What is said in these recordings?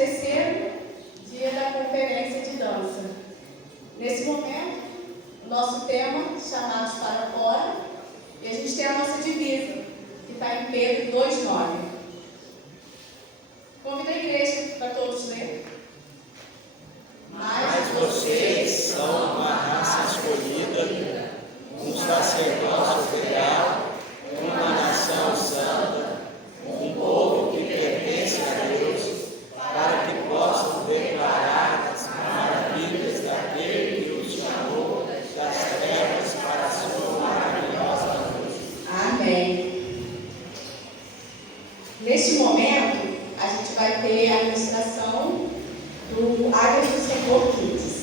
terceiro dia da conferência de dança. Nesse momento, o nosso tema, Chamados para Fora, e a gente tem a nossa divisa, que está em Pedro 2,9. Convido a igreja para todos lerem. Mas vocês são uma raça escolhida, um sacerdócio real, uma nação santa, um povo que pertence a Deus, para que possam declarar as maravilhas daquele que os chamou das trevas para a sua maravilhosa luz. Amém. Neste momento, a gente vai ter a ministração do Águias do Senhor Kids.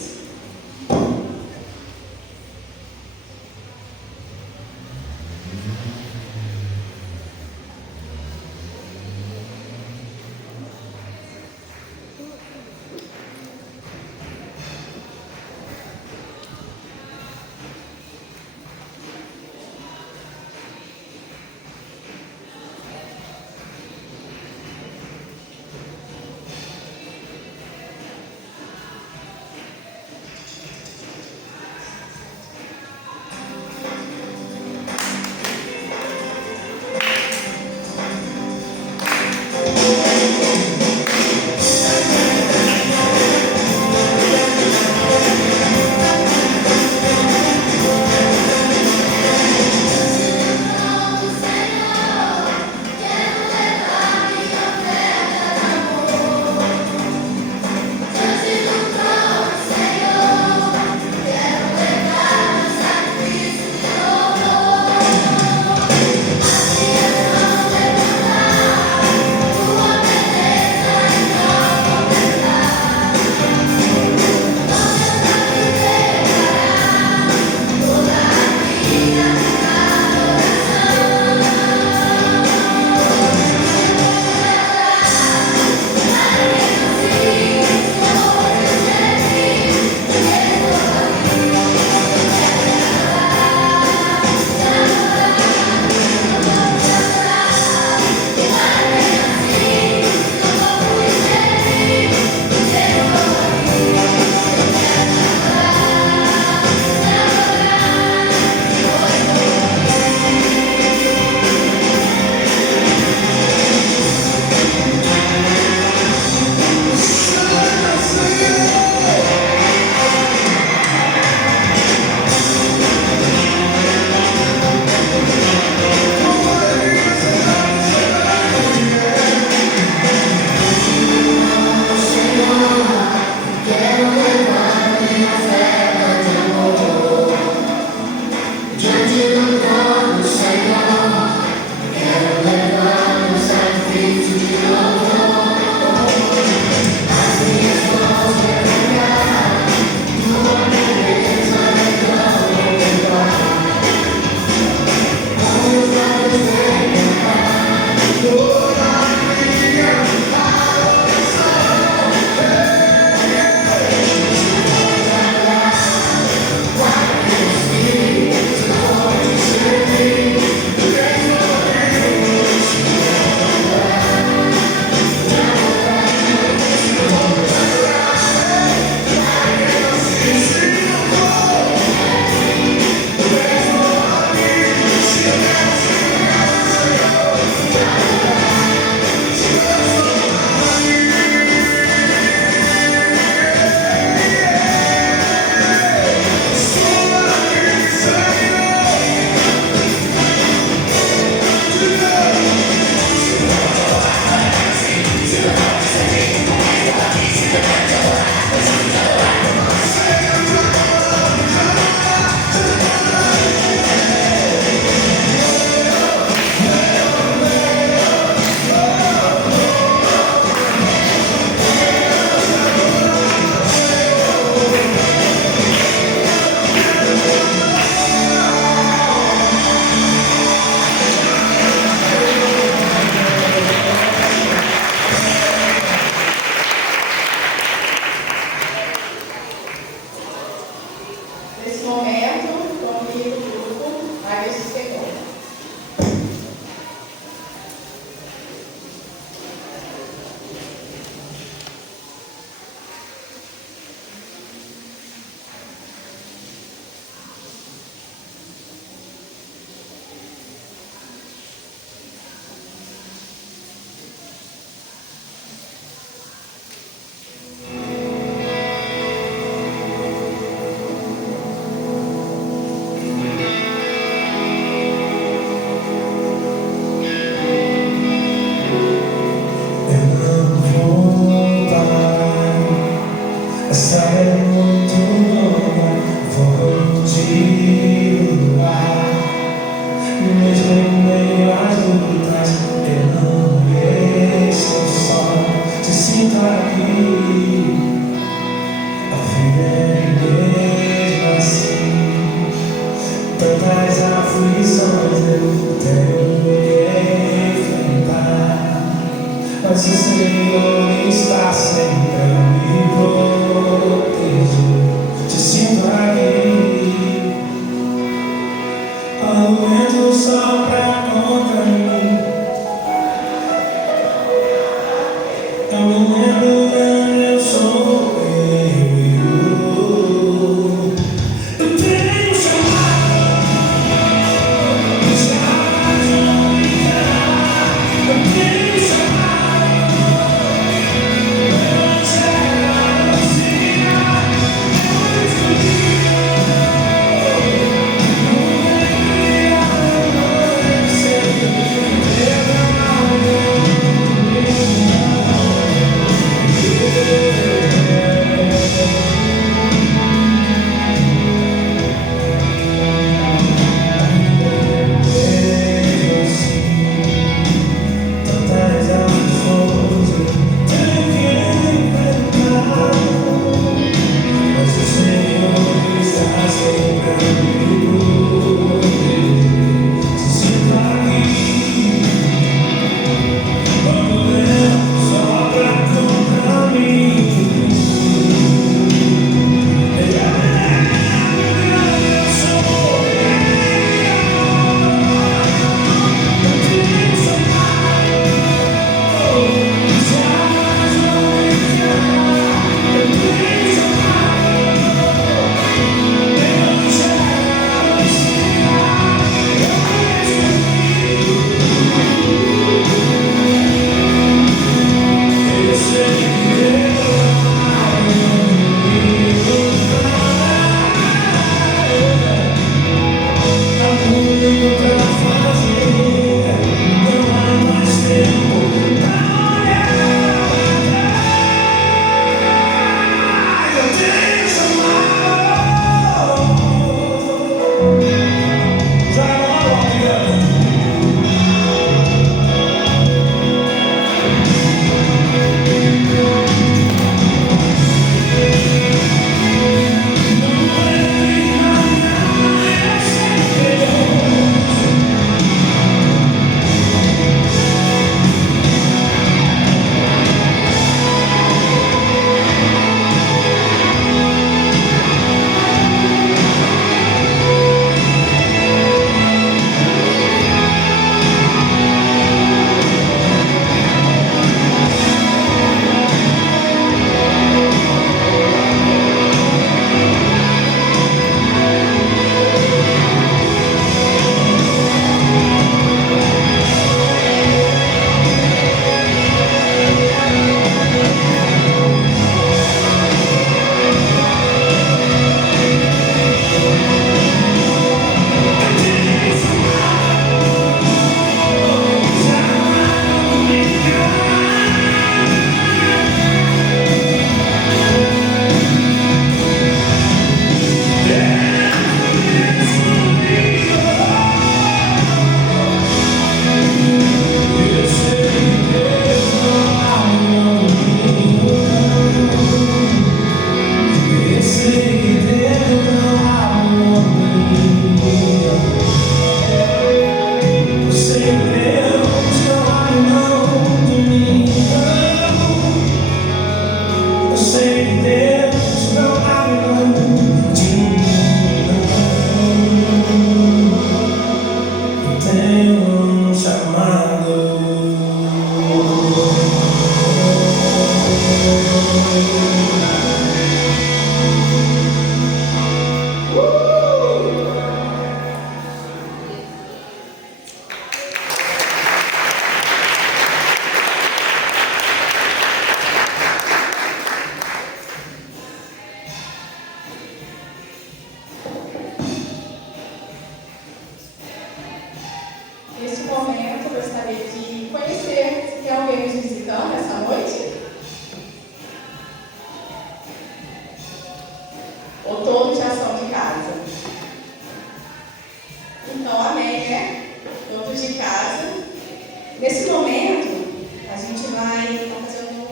Nesse momento, a gente vai estar fazendo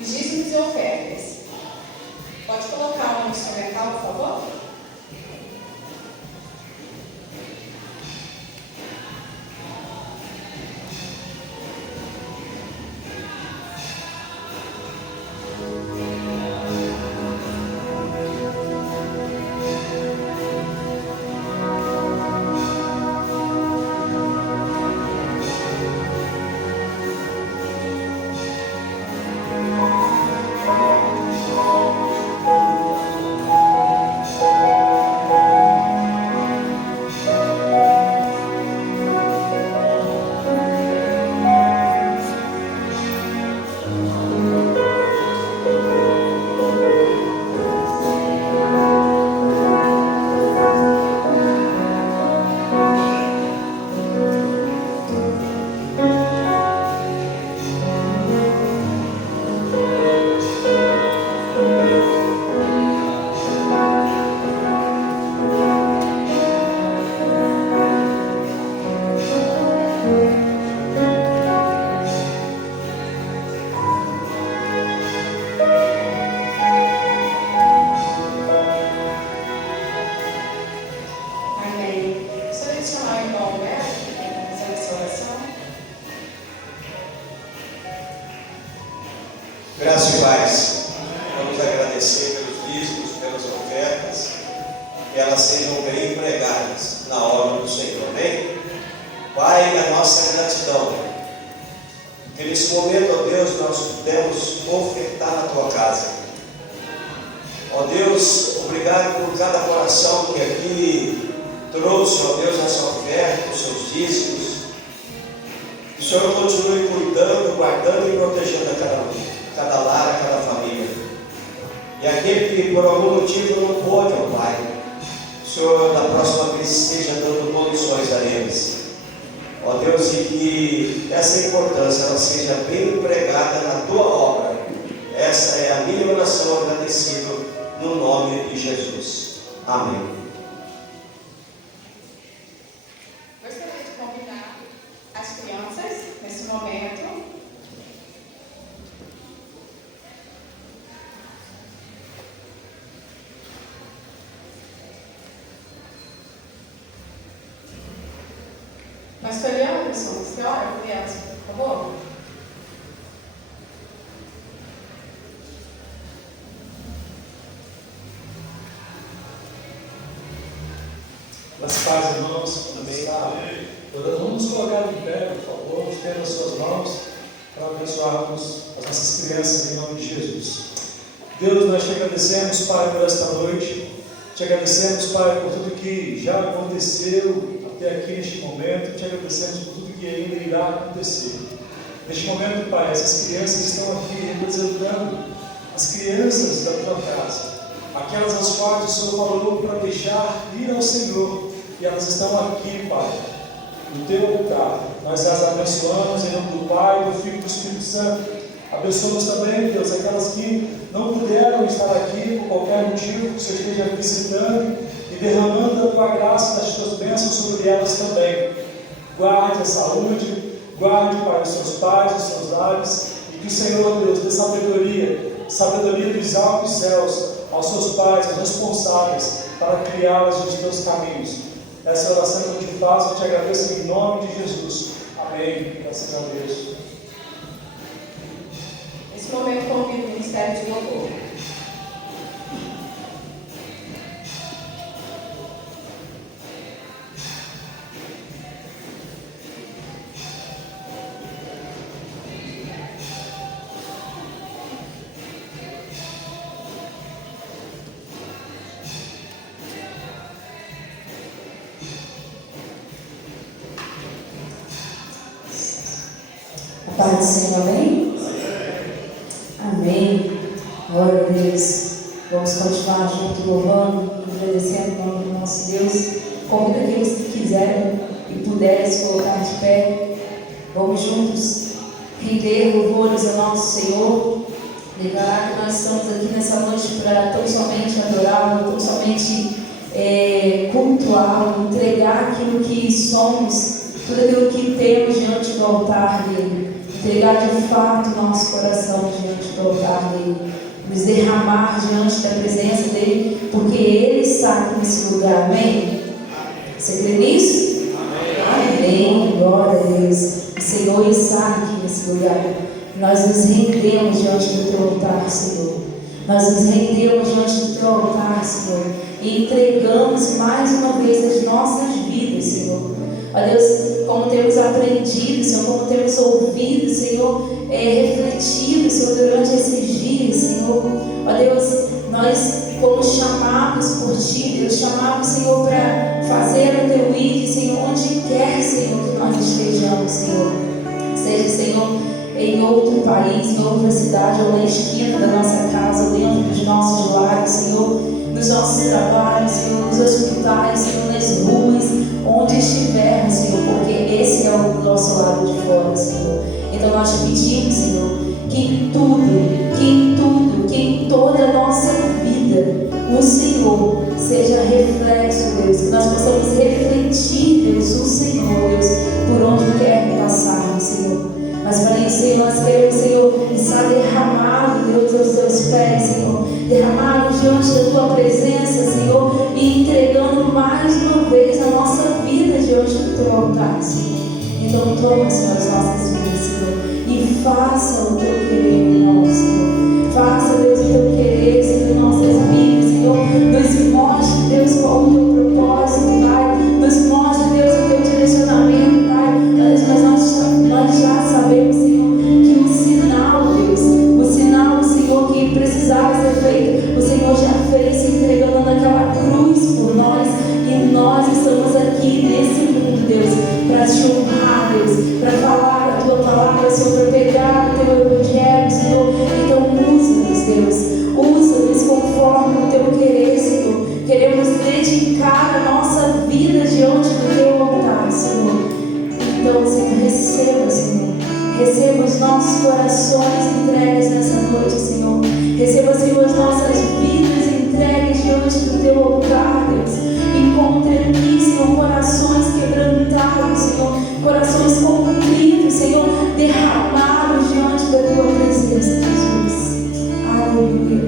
os o instrumental, por favor? Graças e paz. Vamos agradecer pelos dízimos, pelas ofertas, que elas sejam bem empregadas na obra do Senhor. Amém? Pai, a nossa gratidão, que nesse momento, ó Deus, nós pudemos ofertar na Tua casa. Ó Deus, obrigado por cada coração que aqui trouxe, ó Deus, essa oferta, os seus dízimos. Que o Senhor continue cuidando, guardando e protegendo a cada um, cada lar, cada família. E aquele que por algum motivo não pôde, ó Pai, o Senhor da próxima vez esteja dando condições a eles. Ó Deus, e que essa importância ela seja bem empregada na Tua obra. Essa é a minha oração, agradecido no nome de Jesus. Amém. Gostaria de convidar as crianças nesse momento. Pastor Anderson, você ora por criança, por favor? As paz, irmãos, amém. Vamos nos colocar de pé, por favor, estenda as suas mãos para abençoarmos as nossas crianças em nome de Jesus. Deus, nós te agradecemos, Pai, por esta noite. Te agradecemos, Pai, por tudo que já aconteceu até aqui neste momento. Te agradecemos por tudo que ainda irá acontecer. Neste momento, Pai, essas crianças estão aqui representando as crianças da Tua casa, aquelas as quais o Senhor falou para deixar ir ao Senhor, e elas estão aqui, Pai, no Teu altar. Nós as abençoamos em nome do Pai, do Filho e do Espírito Santo. Abençoamos também, Deus, aquelas que não puderam estar aqui por qualquer motivo, que o Senhor esteja visitando e derramando a Tua graça, das Tuas bênçãos sobre elas também. Guarde a saúde, guarde, Pai, os seus pais, os seus lares, e que o Senhor, Deus, dê sabedoria dos altos céus aos seus pais, aos responsáveis, para criá-las nos Teus caminhos. Essa é a oração que eu te faço, eu te agradeço em nome de Jesus. Amém. Graças a Deus. Nesse momento, convido o Ministério de Louvor. A paz do Senhor, amém? Amém. Glória a Deus. Vamos continuar junto, louvando, agradecendo o nome do nosso Deus. Convido aqueles que quiserem e puderem se colocar de pé. Vamos juntos render louvores ao nosso Senhor. Declarar que nós estamos aqui nessa noite para tão somente adorá-lo, tão somente cultuá-lo, entregar aquilo que somos, tudo aquilo que temos diante do altar dele. Entregar de fato nosso coração diante do altar dele. nos derramar diante da presença dEle, porque Ele está aqui nesse lugar, amém? Você crê nisso? Amém, glória a Deus. O Senhor está aqui nesse lugar. Nós nos rendemos diante do Teu altar, Senhor. Nós nos rendemos diante do Teu altar, Senhor, e entregamos mais uma vez as nossas vidas, Senhor. Ó Deus, como temos aprendido, Senhor, como temos ouvido, Senhor, refletido, Senhor, durante esses dias, Senhor. Ó Deus, nós fomos chamados por Ti, Deus, chamados, Senhor, para fazer o Teu ID, Senhor, onde quer, Senhor, que nós estejamos, Senhor. Seja, Senhor, em outro país, em outra cidade, ou na esquina da nossa casa, ou dentro dos nossos lares, Senhor, nos nossos trabalhos, Senhor, nos hospitais, Senhor, nas ruas, onde estivermos, Senhor, porque esse é o nosso lado de fora, Senhor. Então nós te pedimos, Senhor, que em tudo, que em toda a nossa vida, o Senhor seja reflexo, Deus, que nós possamos refletir, Deus, o Senhor, Deus, por onde quer que passarmos, Senhor. Mas para isso, Senhor, nós queremos, Senhor, estar derramado, Deus, aos Teus pés, Senhor, derramado diante da Tua presença, Senhor, e entregando mais uma vez a nossa vida diante do Teu altar, Senhor. Então toma, Senhor, as nossas vidas, Senhor, e faça o Teu querer em nós, Senhor. Faça, Deus, o Teu querer, Senhor, em nossas vidas, Senhor. Nos mostre, Deus, qual o Teu propósito, Pai. Nos mostre, Deus, o Teu direcionamento, Pai. Nós já sabemos, Senhor, que o sinal, Senhor, que precisava ser feito, o Senhor já fez, se entregando naquela cruz por nós. E nós estamos aqui nesse mundo, Deus, para te honrar, Deus, para falar a Tua palavra, Senhor, para pegar o Teu evangelho, Senhor. Então usa-nos, Deus, usa-nos conforme o Teu querer, Senhor. Queremos dedicar a nossa vida diante do Teu altar, Senhor. Então, Senhor, receba, Senhor. Receba os nossos corações entregues nessa noite, Senhor. Receba, Senhor, as nossas vidas entregues diante do Teu altar, Deus. Encontre aqui, Senhor, corações quebrantados, Senhor. Corações contritos, Senhor, derramados diante da Tua presença, Jesus. Aleluia.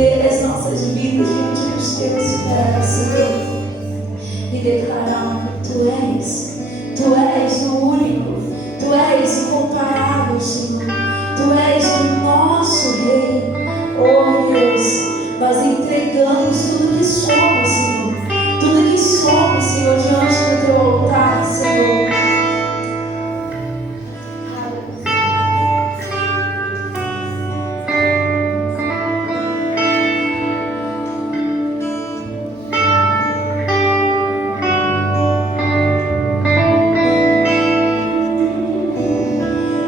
render as nossas vidas diante dos teus pés, Senhor, e declarar que Tu és o único, Tu és incomparável, Senhor, Tu és o nosso Rei. Oh Deus, nós entregamos tudo que somos, Senhor, tudo que somos, Senhor, diante do Teu altar, Senhor.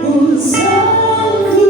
Os santos e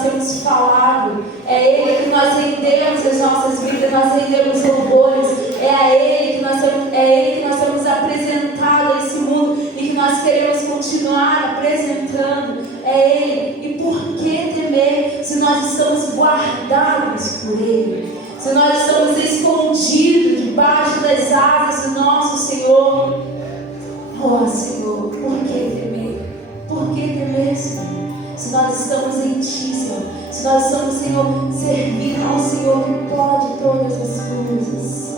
nós temos falado, é Ele que nós rendemos as nossas vidas, nós rendemos louvores, é a Ele que nós temos apresentado a esse mundo e que nós queremos continuar apresentando, é Ele. E por que temer se nós estamos guardados por Ele? Se nós estamos escondidos debaixo das asas do nosso Senhor? Oh, Senhor, por que temer? Por que temer, Senhor? Se nós estamos em Ti, Senhor. Se nós estamos, Senhor, servindo ao Senhor que pode todas as coisas.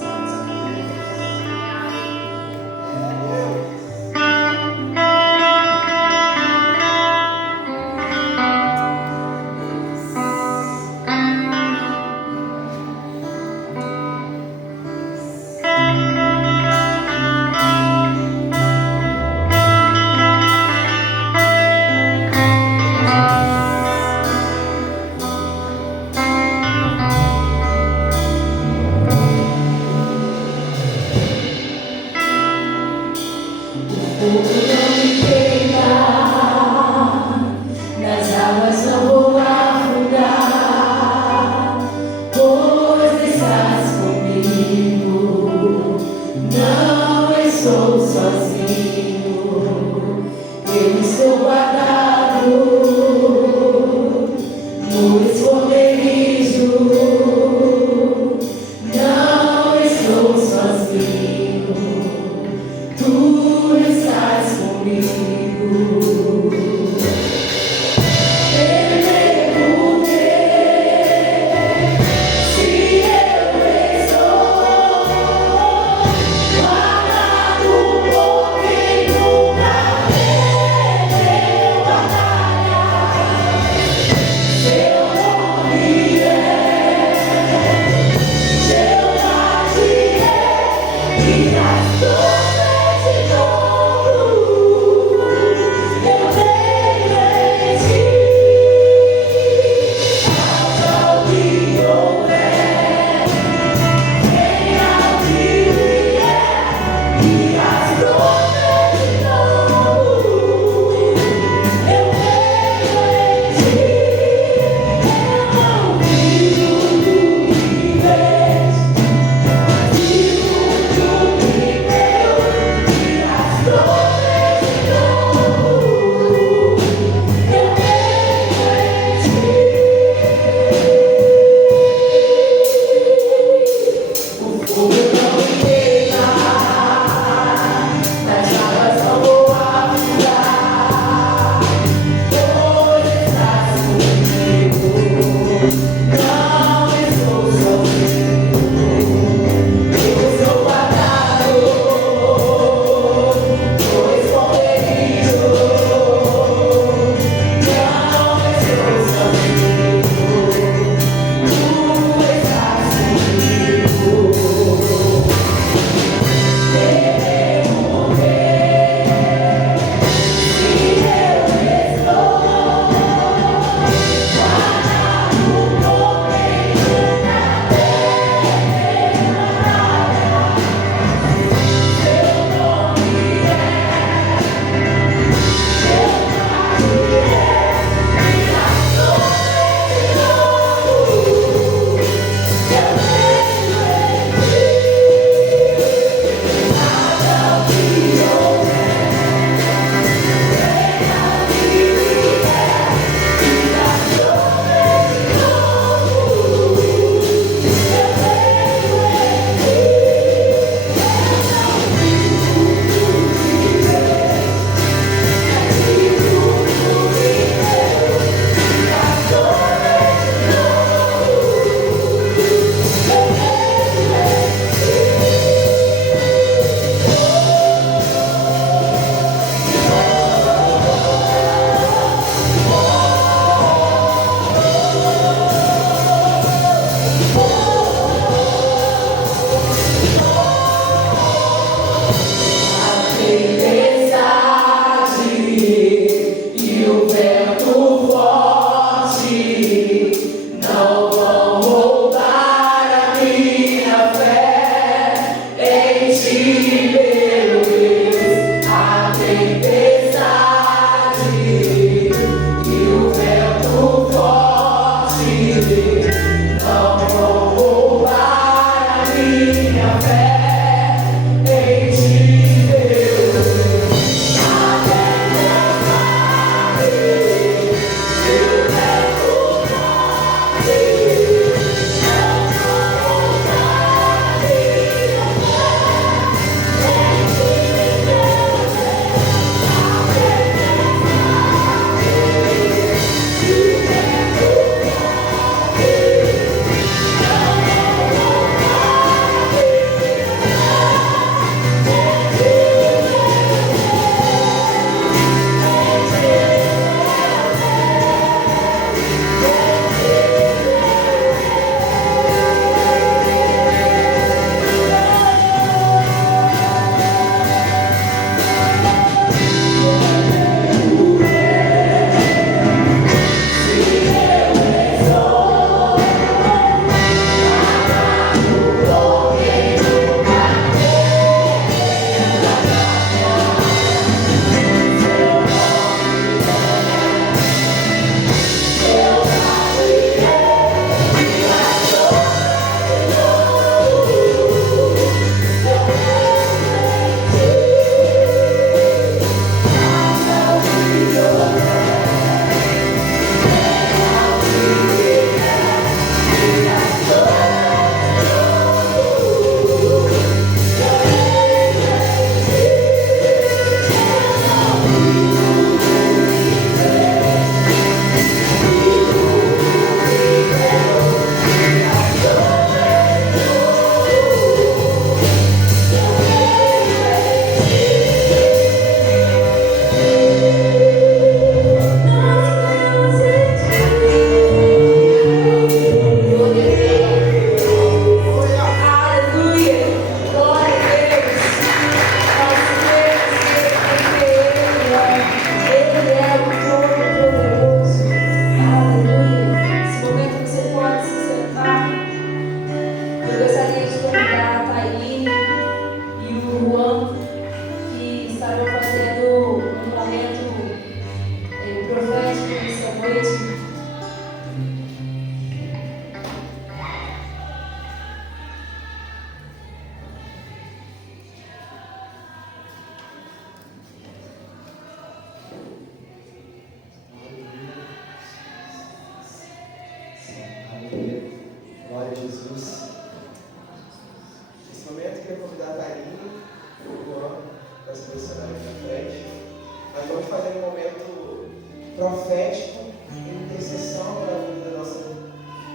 um momento profético e intercessão para a vida da nossa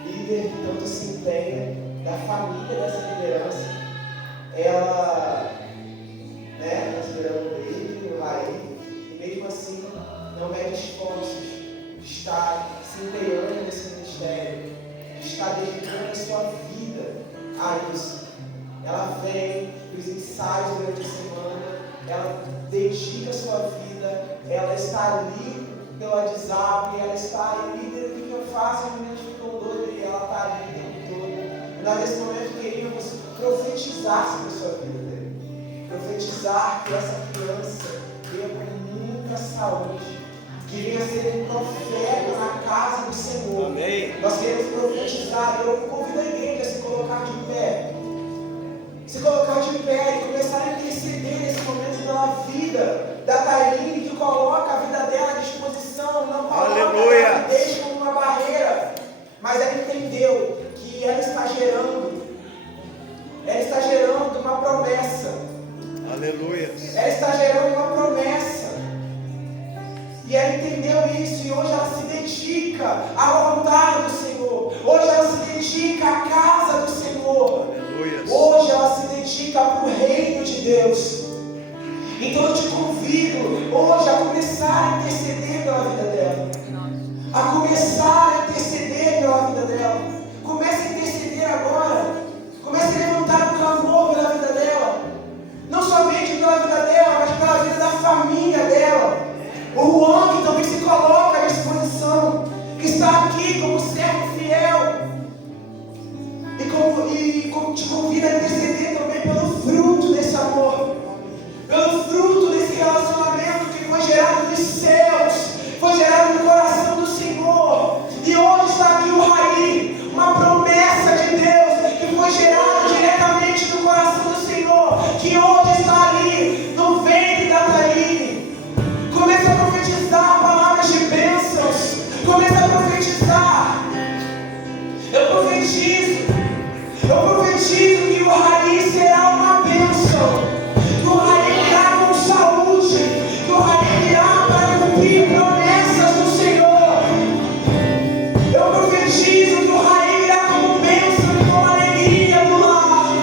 líder, que tanto se empenha, da família dessa liderança. Ela, né, esperando o Baby, o Raí, e mesmo assim não mede esforços de estar se empenhando nesse ministério, de estar dedicando a sua vida a isso. Ela vem para os ensaios durante a semana, ela dedica a sua vida, ela está ali pelo WhatsApp, ela está ali, líder, o que eu faço em momentos de dor, e ela está ali o tempo todo. Nós nesse momento queríamos profetizar sobre a sua vida, dele. Profetizar que essa criança venha com muita saúde, que venha ser um profeta na casa do Senhor. Amém. Nós queremos profetizar, eu convido a igreja a se colocar de pé. Se colocar de pé e começar a interceder nesse momento pela vida da Tairine, que coloca a vida dela à disposição, não coloca a gravidez como uma barreira, mas ela entendeu que ela está gerando uma promessa. Aleluia. Ela está gerando uma promessa. E ela entendeu isso, e hoje ela se dedica à vontade do Senhor. Hoje ela se dedica à casa do Senhor. Aleluia. Hoje ela se dedica para o reino de Deus. Então eu te convido hoje a começar a interceder pela vida dela. A começar a interceder pela vida dela. Comece a interceder agora. Comece a levantar um clamor pela vida dela. Não somente pela vida dela, mas pela vida da família dela. O Juan, que também se coloca à disposição, que está aqui como servo fiel. E te convida a interceder também pelo fruto desse amor, pelo fruto desse relacionamento que foi gerado nos céus, foi gerado no coração do Senhor. E hoje está aqui o Raí, uma promessa de Deus que foi gerada diretamente no coração do Senhor, que hoje está ali no ventre da Tairine. Comece a profetizar palavras de bênçãos. Comece a profetizar. Eu profetizo que o Raí será uma bênção, que o Raí virá com saúde, que o Raí virá para cumprir promessas do Senhor. Eu profetizo que o Raí virá como bênção e com alegria do lar.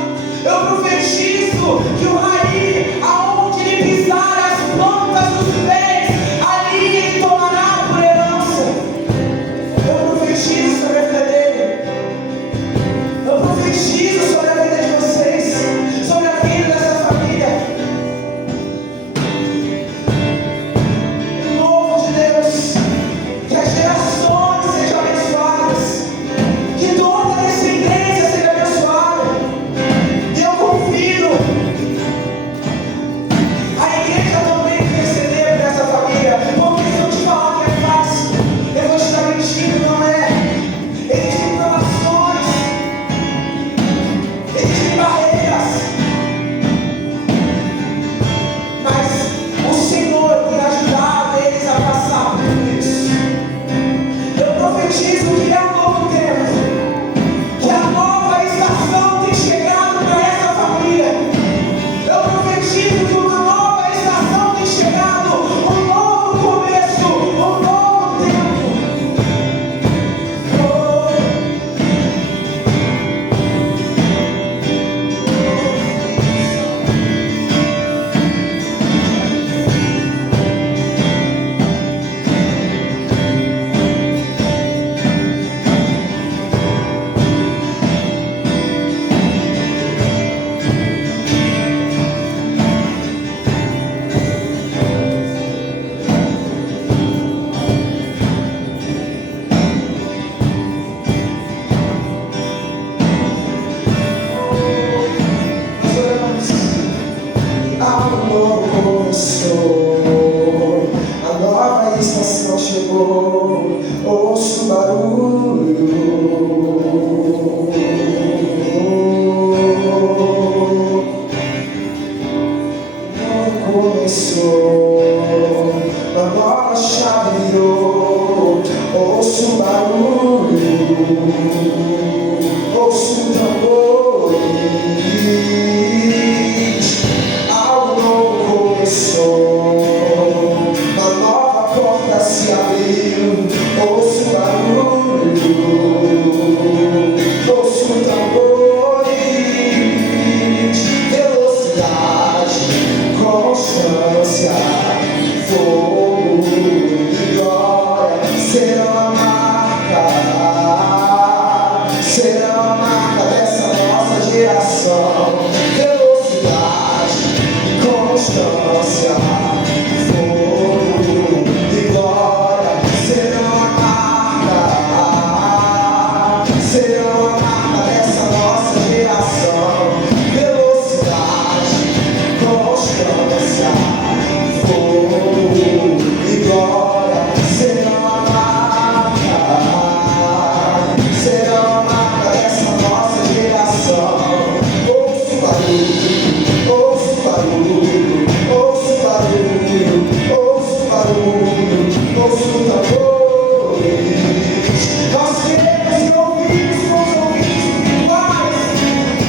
Eu profetizo que o Raí, aonde ele pisar as plantas dos pés, ali ele tomará por herança. Eu profetizo sobre a vida dele. Eu profetizo sobre a vida de vocês, sobre a vida dessa família. Em nome de Deus, que as gerações sejam abençoadas, que toda a descendência seja abençoada. E eu convido a igreja também a interceder por essa família, porque se eu te falar que é fácil, eu vou estar mentindo, não é? Existem provações, existem barreiras, mas o Senhor tem ajudado eles a passar por tudo isso. Eu profetizo que é um novo tempo, que a nova estação tem chegado para essa família. Eu profetizo que uma nova estação tem chegado, um novo começo, um novo tempo. Algo novo começou, a nova estação chegou, ouço barulho. Novo começou, a nova chave virou, ouço barulho, ouço tambores. Algo novo começou, uma nova se abriu, ouço o barulho, ouço tambores, velocidade, constância, fogo e glória serão a marca dessa nossa geração. Velocidade, constância, fogo e glória serão a marca dessa nossa geração. Velocidade, constância, fogo e glória serão a marca dessa nossa geração. Ouço o barulho, ouço o barulho, ouço o barulho, ouço o barulho, ouço o tambores. Nós queremos e ouvimos com os ouvidos espirituais.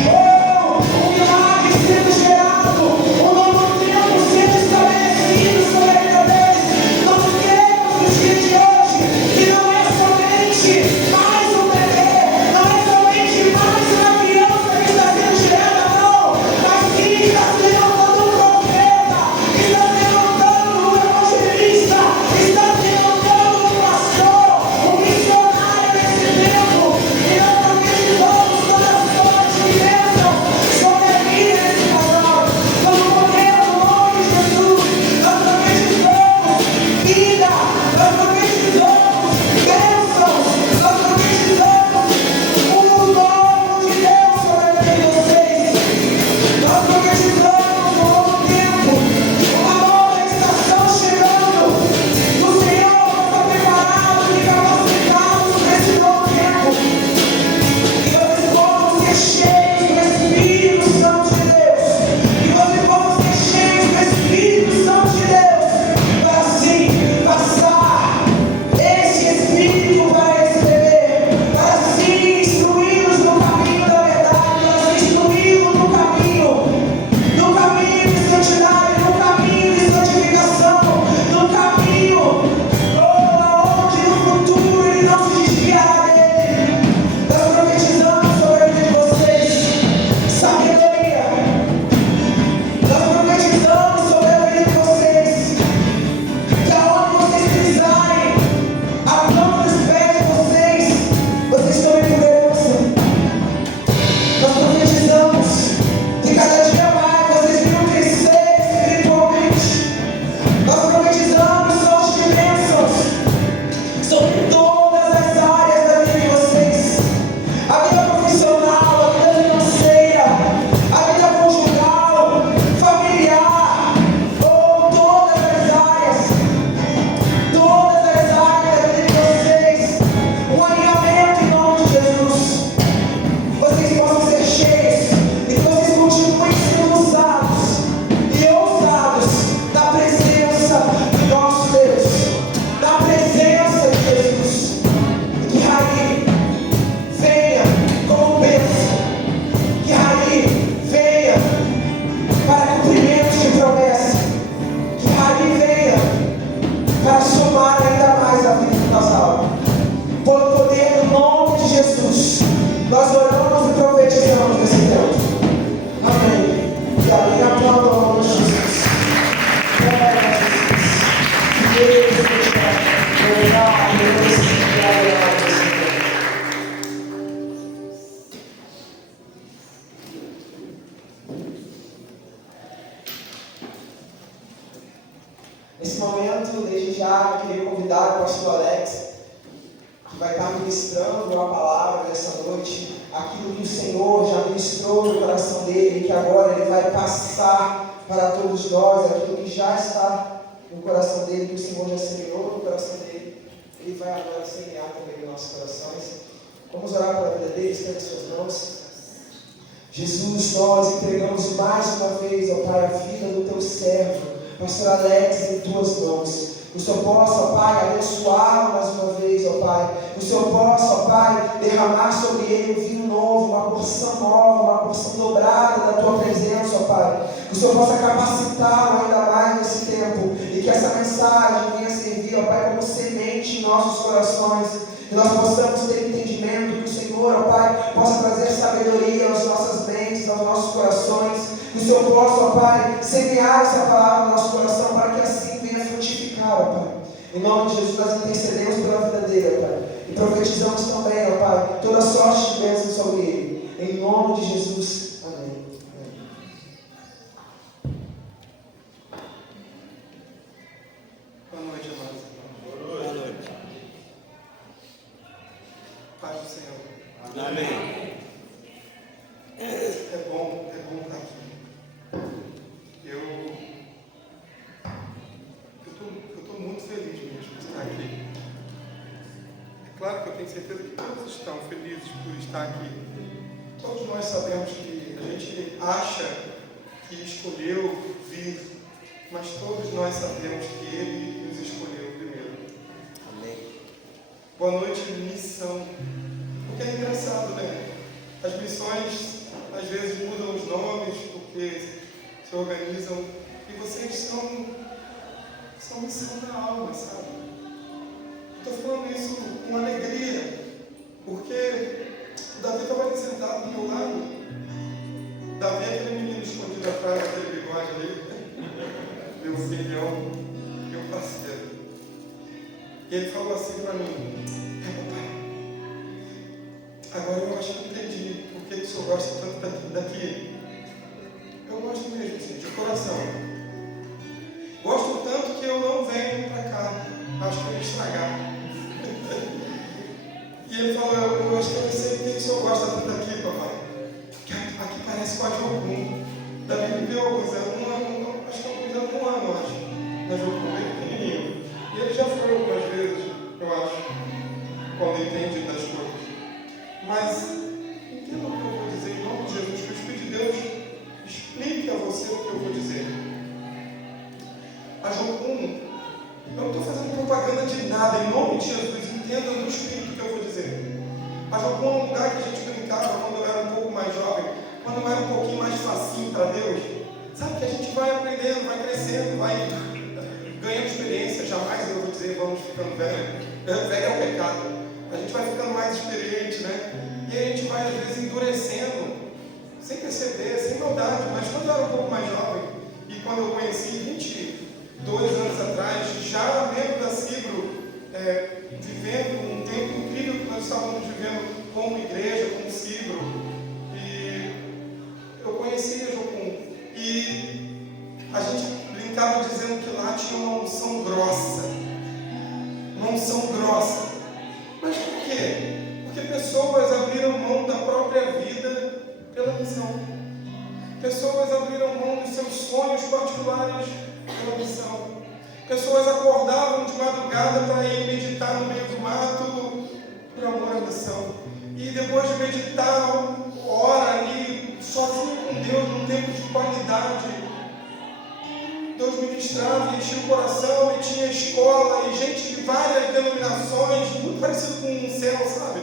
Oh, um milagre sendo gerado, um novo tempo sendo estabelecido sobre a vida deles. Nós queremos no dia de hoje que não é somente mais um bebê, não é somente mais uma criança que está sendo gerada, não, mas sim está se levantando um profeta, está se levantando um evangelista, está se levantando um pastor, um missionário nesse tempo. E nós profetizamos toda sorte de bênção sobre a vida desse casal. Nós podemos, no nome de Jesus, nós profetizamos vida, nós profetizamos bênçãos, nós profetizamos o novo de Deus sobre a vida de vocês. Nós profetizamos um novo tempo, uma nova estação chegando. O Senhor está preparado e capacitado para esse novo tempo. Que vocês possam ser cheios do Espírito Santo de Deus. Que vocês possam ser cheios do Espírito Santo de Deus. Para assim passar esse Espírito para esse bebê. Para assim instruí-los no caminho da verdade. Para assim instruí-los no caminho de santidade, no caminho de santificação, no caminho aonde no futuro ele não se desviará dele. Nós profetizamos sobre a vida de vocês sabedoria. Nós profetizamos sobre a vida de vocês que aonde vocês pisarem, a planta dos pés de vocês tomem por herança. Nós profetizamos que cada dia mais vocês irão crescer espiritualmente. Nós profetizamos sorte de bênçãos sobre todas as áreas da vida de vocês. A vida profissional, a vida financeira, a vida conjugal, familiar, ou todas as áreas da vida de vocês. Um alinhamento em nome de Jesus. Vocês possam ser cheios e que vocês continuem sendo usados e ousados na presença do nosso Deus, na presença de Jesus. Que Raí venha como bênção, que Raí venha para cumprimento de promessa, que Raí venha para somar ainda mais a vida do casal. Por poder do nome de Jesus, nós oramos e profetizamos nesse tempo. Amém. E amém. Aplauda o nome de Jesus. Glória a Jesus. Que Deus seja louvado e glorificado nesse tempo. Nesse momento, desde já, eu queria convidar o pastor Alex, que vai estar ministrando uma palavra nessa noite, aquilo que o Senhor já ministrou no coração dele, que agora ele vai passar para todos nós, aquilo que já está no coração dele, que o Senhor já semeou no coração dele, ele vai agora semear também nos nossos corações. Vamos orar pela vida dele, estenda suas mãos. Jesus, nós entregamos mais uma vez, ó Pai, a vida do teu servo, pastor Alex, em tuas mãos. O Senhor possa, ó Pai, abençoá-lo mais uma vez, ó Pai. O Senhor possa, ó Pai, derramar sobre ele um vinho novo, uma porção nova, uma porção dobrada da tua presença, ó Pai. Que o Senhor possa capacitá-lo ainda mais nesse tempo. E que essa mensagem venha servir, ó Pai, como nossos corações, que nós possamos ter entendimento, que o Senhor, ó Pai, possa trazer sabedoria às nossas mentes, aos nossos corações, que o Senhor possa, ó Pai, semear essa palavra no nosso coração, para que assim venha frutificar, ó Pai. Em nome de Jesus, nós intercedemos pela vida dele, ó Pai, e profetizamos também, ó Pai, toda sorte de bênçãos sobre ele. Em nome de Jesus, amém. Boa noite, amados. Boa noite. Paz do Senhor. Amém. É bom estar aqui. Eu estou muito feliz mesmo de estar aqui. É claro que eu tenho certeza que todos estão felizes por estar aqui. Todos nós sabemos que a gente acha que escolheu vir, mas todos nós sabemos que Ele nos escolheu primeiro. Amém. Boa noite, missão. Porque é engraçado, né? As missões às vezes mudam os nomes porque se organizam e vocês são missão da alma, sabe? Estou falando isso com alegria, porque o Davi estava ali sentado do meu lado. Davi é aquele menino escondido atrás daquele bigode ali, meu filhão, meu parceiro. E ele falou assim para mim: papai, agora eu acho que entendi por que o senhor gosta tanto daqui. Eu gosto mesmo, assim, de coração. Gosto tanto que eu não venho para cá. Acho que eu ia estragar. E ele falou: eu acho que eu sei por que o senhor gosta tanto daqui, papai. Porque aqui parece quase algum. Davi viveu alguns anos, acho que alguns anos, um ano, acho. Na Jocum, bem pequenininho. E ele já foi algumas vezes, eu acho, quando entende das coisas. Mas entenda o que eu vou dizer em nome de Jesus, que o Espírito de Deus explique a você o que eu vou dizer. A Jocum, eu não estou fazendo propaganda de nada, em nome de Jesus, entenda no Espírito o que eu vou dizer. A Jocum é um lugar que a gente brincava quando eu era um pouco mais jovem, quando eu era um pouquinho mais facinho para Deus. Sabe que a gente vai aprendendo, vai crescendo, vai ganhando experiência. Jamais eu vou dizer vamos ficando velho. Velho é um pecado. A gente vai ficando mais experiente, né? E a gente vai às vezes endurecendo, sem perceber, sem maldade. Mas quando eu era um pouco mais jovem, e quando eu conheci 22 anos atrás, já membro da Cibro, vivendo um tempo incrível que nós estávamos vivendo como igreja, como Cibro, e eu conheci a Jocum, e a gente brincava dizendo que lá tinha uma unção grossa. Uma unção grossa. Mas por quê? Porque pessoas abriram mão da própria vida pela missão. Pessoas abriram mão dos seus sonhos particulares pela missão. Pessoas acordavam de madrugada para ir meditar no meio do mato por amor à missão. E depois de meditar, ora ali, sozinho com Deus, num tempo de qualidade, Deus ministrava e enchia o coração, e tinha escola, e gente de várias denominações, muito parecido com um céu, sabe?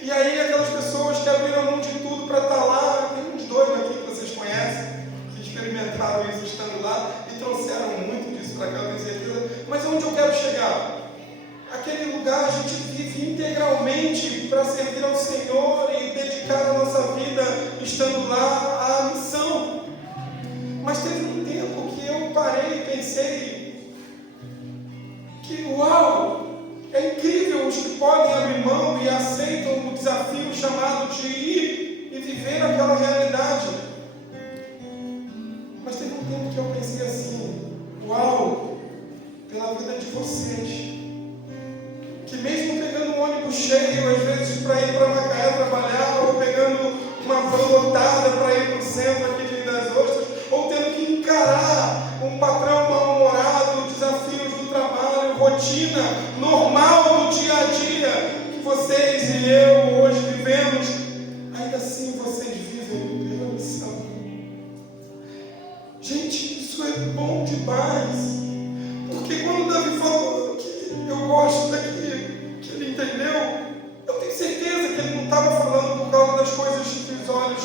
E aí aquelas pessoas que abriram mão de tudo para estar lá, tem uns dois aqui que vocês conhecem, que experimentaram isso estando lá, e trouxeram muito disso para cá, eu tenho certeza. Mas onde eu quero chegar? Aquele lugar a gente vive integralmente para servir ao Senhor e dedicar a nossa vida estando lá à missão. Mas teve um tempo que eu parei e pensei que, uau, é incrível os que podem abrir mão e aceitam o desafio chamado de ir e viver aquela realidade. Mas teve um tempo que eu pensei assim, uau, pela vida de vocês, que mesmo pegando um ônibus cheio, às vezes para ir para Macaé trabalhar, ou pegando uma van lotada para ir para o centro aqui de Rio das Ostras, ou tendo que encarar um patrão mal-humorado, desafios do trabalho, rotina normal do dia a dia que vocês e eu hoje vivemos, ainda assim vocês vivem pela missão. Gente, isso é bom demais, porque quando Davi falou que eu gosto daqui, que ele entendeu, eu tenho certeza que ele não estava falando por causa das coisas que os olhos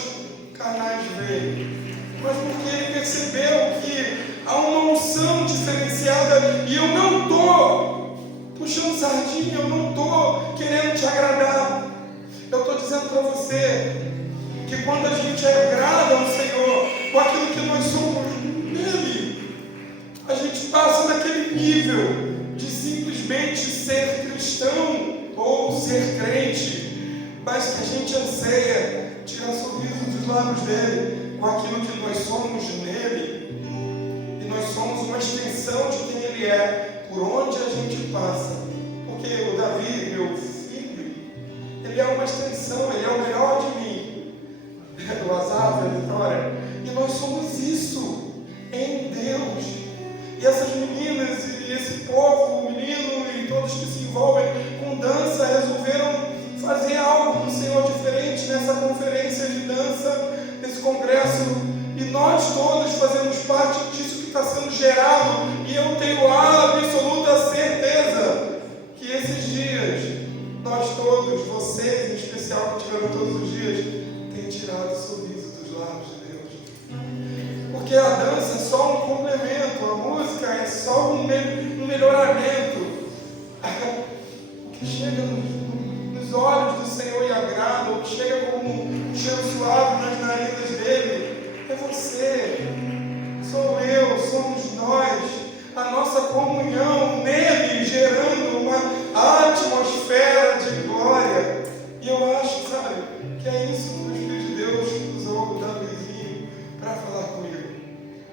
carnais veem, mas porque ele percebeu que há uma unção diferenciada, e eu não estou puxando sardinha, eu não estou querendo te agradar. Eu estou dizendo para você que quando a gente agrada ao Senhor com aquilo que nós somos nele, a gente passa daquele nível de simplesmente ser cristão ou ser crente, mas que a gente anseia tirar sorriso dos lábios dele com aquilo que nós somos nele, e nós somos uma extensão de quem ele é, por onde a gente passa. Porque o Davi, meu filho, ele é uma extensão, ele é o melhor de mim, do Asaf, a Vitória, e nós somos isso em Deus. E essas meninas e esse povo, o menino e todos que se envolvem com dança, resolveram fazer algo no Senhor diferente nessa conferência de dança, nesse congresso, e nós todos fazemos parte disso que está sendo gerado, e eu tenho a absoluta certeza que esses dias, nós todos, vocês em especial que tiveram todos os dias, têm tirado o sorriso dos lábios de Deus. Porque a dança é só um complemento, a música é só um melhoramento. O que chega nos olhos do Senhor e agrada, o que chega como um cheiro suave nas narinas dele, é você, sou eu, somos nós, a nossa comunhão nele, gerando uma atmosfera de glória. E eu acho, sabe, que é isso que o Espírito de Deus usou o Davizinho para falar comigo.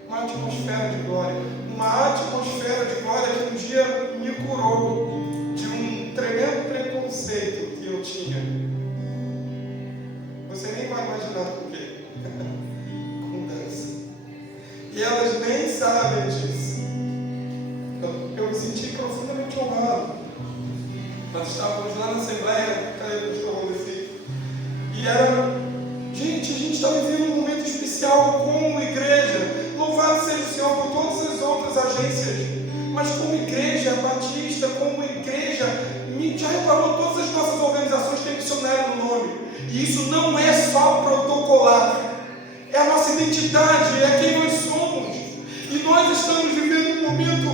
Uma atmosfera de glória, uma atmosfera de glória que um dia me curou de um tremendo preconceito que eu tinha. Você nem vai imaginar por quê. Com dança. E elas nem sabem disso. Eu me senti profundamente honrado. Nós estávamos lá na Assembleia, e era, gente, a gente está vivendo um momento especial como igreja. Louvado seja o Senhor por todas as outras agências, mas como igreja batista, como igreja, já reparou, todas as nossas organizações têm missionário no nome, e isso não é só protocolar, é a nossa identidade, é quem nós somos, e nós estamos vivendo um momento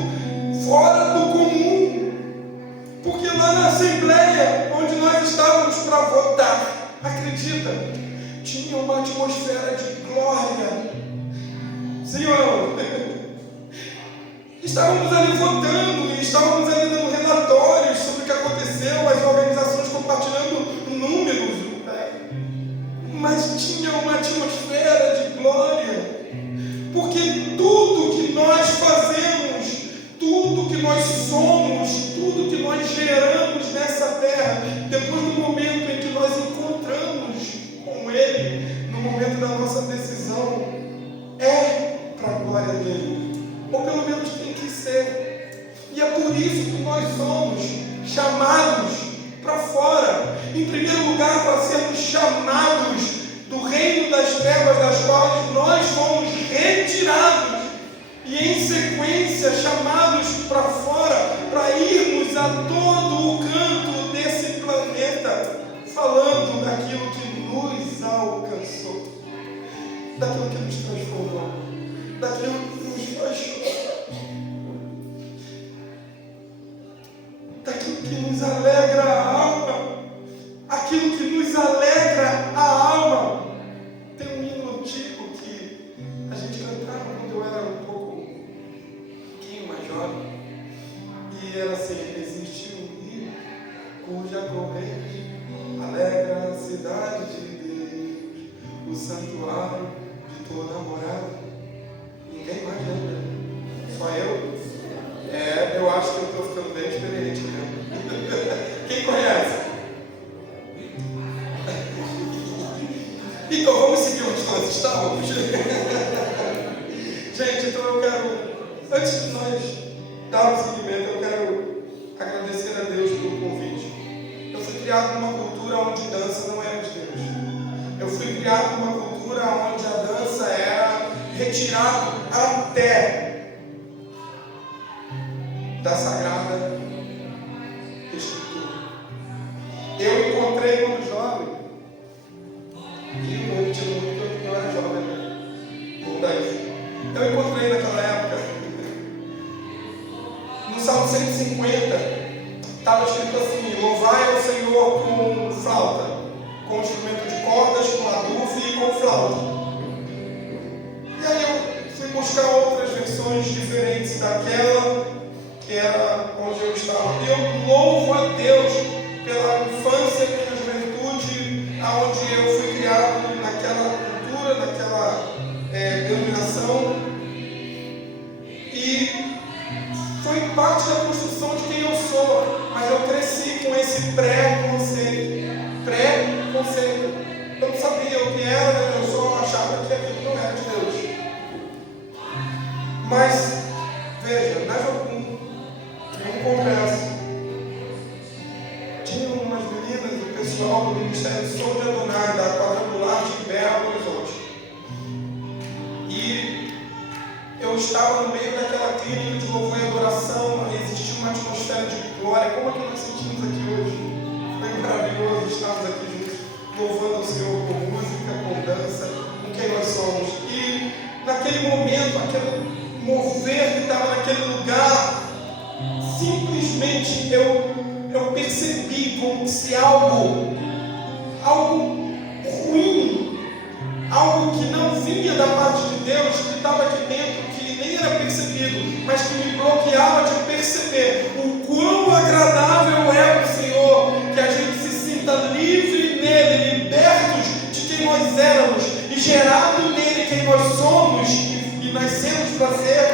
fora do comum, porque lá na Assembleia, onde nós estávamos para votar, acredita, tinha uma atmosfera de glória. Sim ou não? Estávamos ali votando e estávamos ali dando relatórios sobre o que aconteceu, as organizações compartilhando números, mas tinha uma atmosfera de glória, porque tudo que nós fazemos, tudo que nós somos, tudo que nós geramos nessa terra, depois do momento em que nós encontramos com Ele, no momento da nossa decisão, é para a glória dele, ou pelo menos tem que ser. E é por isso que nós somos chamados para fora, em primeiro lugar para sermos chamados do reino das trevas, das quais nós fomos retirados, e em sequência chamados para fora, para irmos a todo o canto desse planeta, falando daquilo que nos alcançou, daquilo que nos transformou, daquilo que nos faz chorar, daquilo que nos alegra a alma, aquilo que nos alegra a alma. Tem um hino antigo que a gente cantava quando eu era um pouquinho mais jovem, e era assim: existe um rio cuja corrente alegra a cidade de Deus, o santuário de toda a morada. Ninguém mais lembra, só eu? Eu acho que eu estou ficando bem experiente, né? Quem conhece? Então vamos seguir onde nós estávamos. Gente, então eu quero, antes de nós darmos seguimento, eu quero agradecer a Deus pelo convite. Eu fui criado numa cultura onde dança não era de Deus. Eu fui criado numa cultura onde a dança era retirado até da Sagrada Escritura. Eu encontrei quando jovem, e eu repetindo muito porque eu era jovem, né? Vou mudar isso. Eu encontrei naquela época, no Salmo 150, estava escrito assim: louvai ao Senhor com flauta, com instrumento de cordas, com adufo e com flauta. E aí eu fui buscar outras versões diferentes daquela que era onde eu estava. E eu louvo a Deus pela infância, pela juventude, aonde eu fui criado naquela cultura, naquela denominação. E foi parte da construção de quem eu sou, mas eu cresci com esse pré-conceito. Eu não sabia o que era, eu só achava que aquilo não era de Deus. Mas, veja, na Jocum, em um congresso, tinha umas meninas do pessoal do Ministério Som de Adonai, da Quadrangular de Belo Horizonte. E eu estava no meio daquela clínica de louvor e adoração, existia uma atmosfera de glória, como é que nós sentimos aqui hoje. Foi maravilhoso estarmos aqui juntos, louvando ao Senhor com música, com dança, com quem nós somos. E naquele momento, aquele mover que estava naquele lugar, simplesmente eu percebi como se algo ruim, algo que não vinha da parte de Deus, que estava aqui dentro, que nem era percebido, mas que me bloqueava de perceber o quão agradável é o Senhor, que a gente se sinta livre nele, libertos de quem nós éramos e gerado nele quem nós somos e nascemos para ser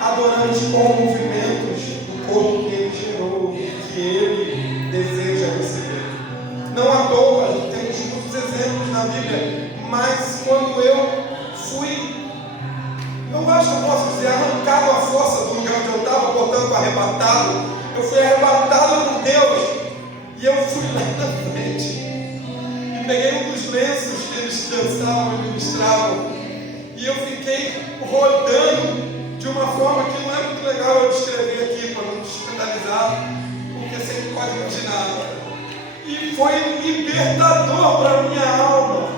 adorantes com movimentos do corpo que ele gerou, que ele deseja receber. Não à toa, temos muitos exemplos na Bíblia, mas quando eu fui, eu acho que eu posso dizer, arrancado à força do lugar onde eu estava, portanto arrebatado, eu fui arrebatado por Deus, e eu fui lá na frente, e peguei um dos lenços que eles dançavam e ministravam, e eu fiquei rodando de uma forma que não é muito legal eu descrever aqui, para não te escandalizar, porque você pode imaginar. E foi libertador para a minha alma.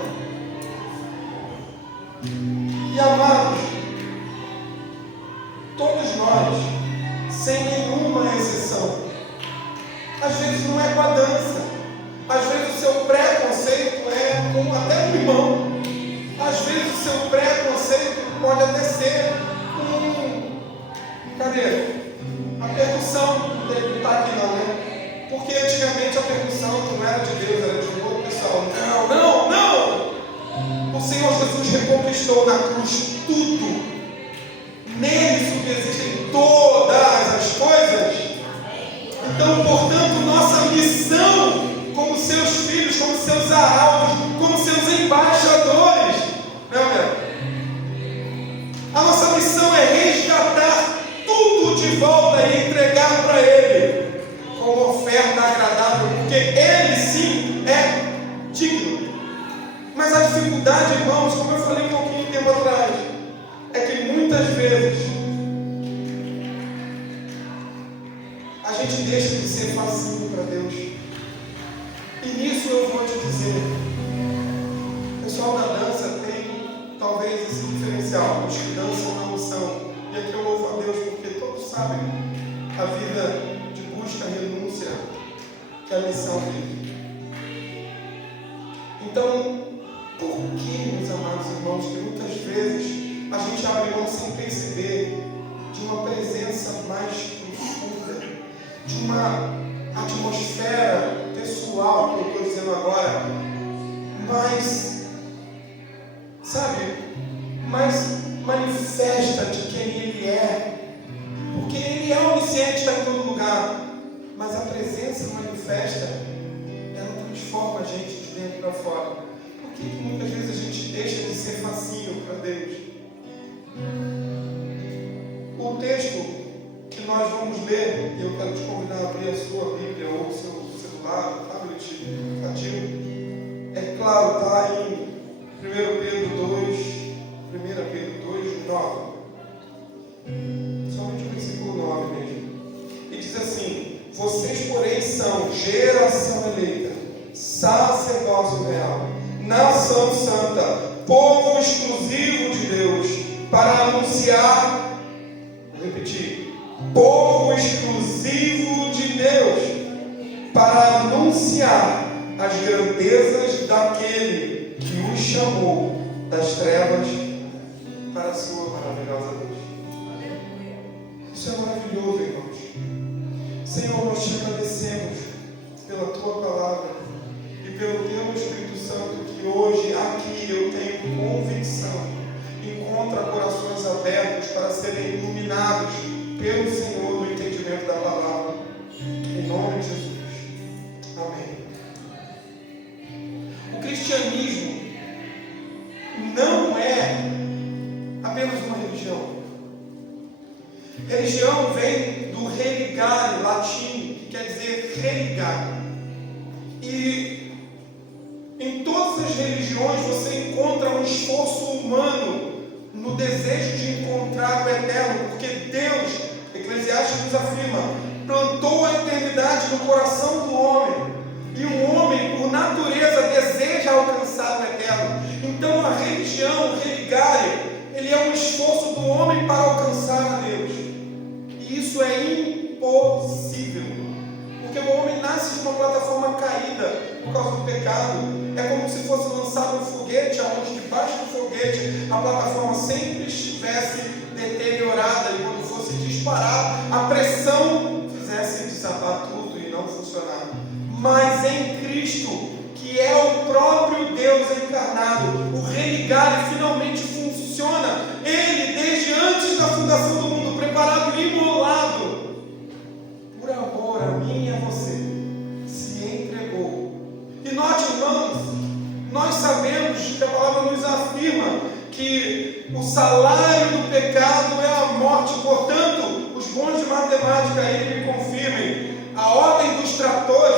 E amados, todos nós, sem nenhuma exceção, às vezes não é com a dança, às vezes o seu preconceito é com até um irmão, às vezes o seu preconceito pode até ser cadê? A percussão, não está aqui não, né? Porque antigamente a percussão não era de Deus, era de um outro pessoal. Não! O Senhor Jesus reconquistou na cruz tudo. Nele subsistem todas as coisas. Então, portanto, nossa missão como seus filhos, como seus arautos, como seus embaixadores, a nossa missão é resgatar tudo de volta e entregar para Ele como oferta agradável, porque Ele sim é digno. Mas a dificuldade, irmãos, como eu falei um pouquinho de tempo atrás, é que muitas vezes a gente deixa de ser facinho para Deus. E nisso eu vou te dizer, o pessoal da dança tem talvez esse diferencial, os que dançam na unção. E aqui eu louvo a Deus porque todos sabem a vida de busca e renúncia que é a missão dele. Então, por que, meus amados irmãos, que muitas vezes a gente abre mão sem perceber de uma presença mais profunda, de uma atmosfera pessoal, que eu estou dizendo agora, mais, mais manifesta de quem Ele é, porque Ele é onisciente, está em todo lugar, mas a presença manifesta, ela transforma a gente de dentro para fora. Por que muitas vezes a gente deixa de ser facinho para Deus? O texto que nós vamos ler, e eu quero te convidar a abrir a sua Bíblia ou o seu celular, tablet, aplicativo, é claro, está em 1 Pedro 2, 9. Somente o versículo 9 mesmo. E diz assim: vocês, porém, são geração eleita, sacerdócio real, nação santa, povo exclusivo de Deus, para anunciar, vou repetir, povo exclusivo de Deus, para anunciar as grandezas daquele que os chamou das trevas para a sua maravilhosa luz. Isso é maravilhoso, irmãos. Senhor, nós te agradecemos pela tua palavra e pelo teu Espírito Santo, que hoje aqui eu tenho convicção, encontra corações abertos para serem iluminados pelo Senhor no entendimento da palavra. Em nome de Jesus. Amém. O cristianismo não é apenas uma religião. Religião vem do religare, latim, que quer dizer religar. E em todas as religiões você encontra um esforço humano no desejo de encontrar o eterno, porque Deus, Eclesiastes nos afirma, plantou a eternidade no coração do homem, e o homem, por natureza, deseja alcançar o eterno. Então a religião, o religare, ele é um esforço do homem para alcançar a Deus, e isso é impossível, porque o homem nasce de uma plataforma caída por causa do pecado. É como se fosse lançado um foguete, onde debaixo do foguete a plataforma sempre estivesse deteriorada, e quando fosse disparar, a pressão fizesse desabar tudo e não funcionar. Mas em Cristo, que é o próprio Deus encarnado, o religare finalmente funciona. Ele, desde antes da fundação do mundo, preparado e imolado, por amor a mim e a você, se entregou. E note, irmãos, nós sabemos que a palavra nos afirma que o salário do pecado é a morte. Portanto, os bons de matemática aí me confirmem, a ordem dos tratores,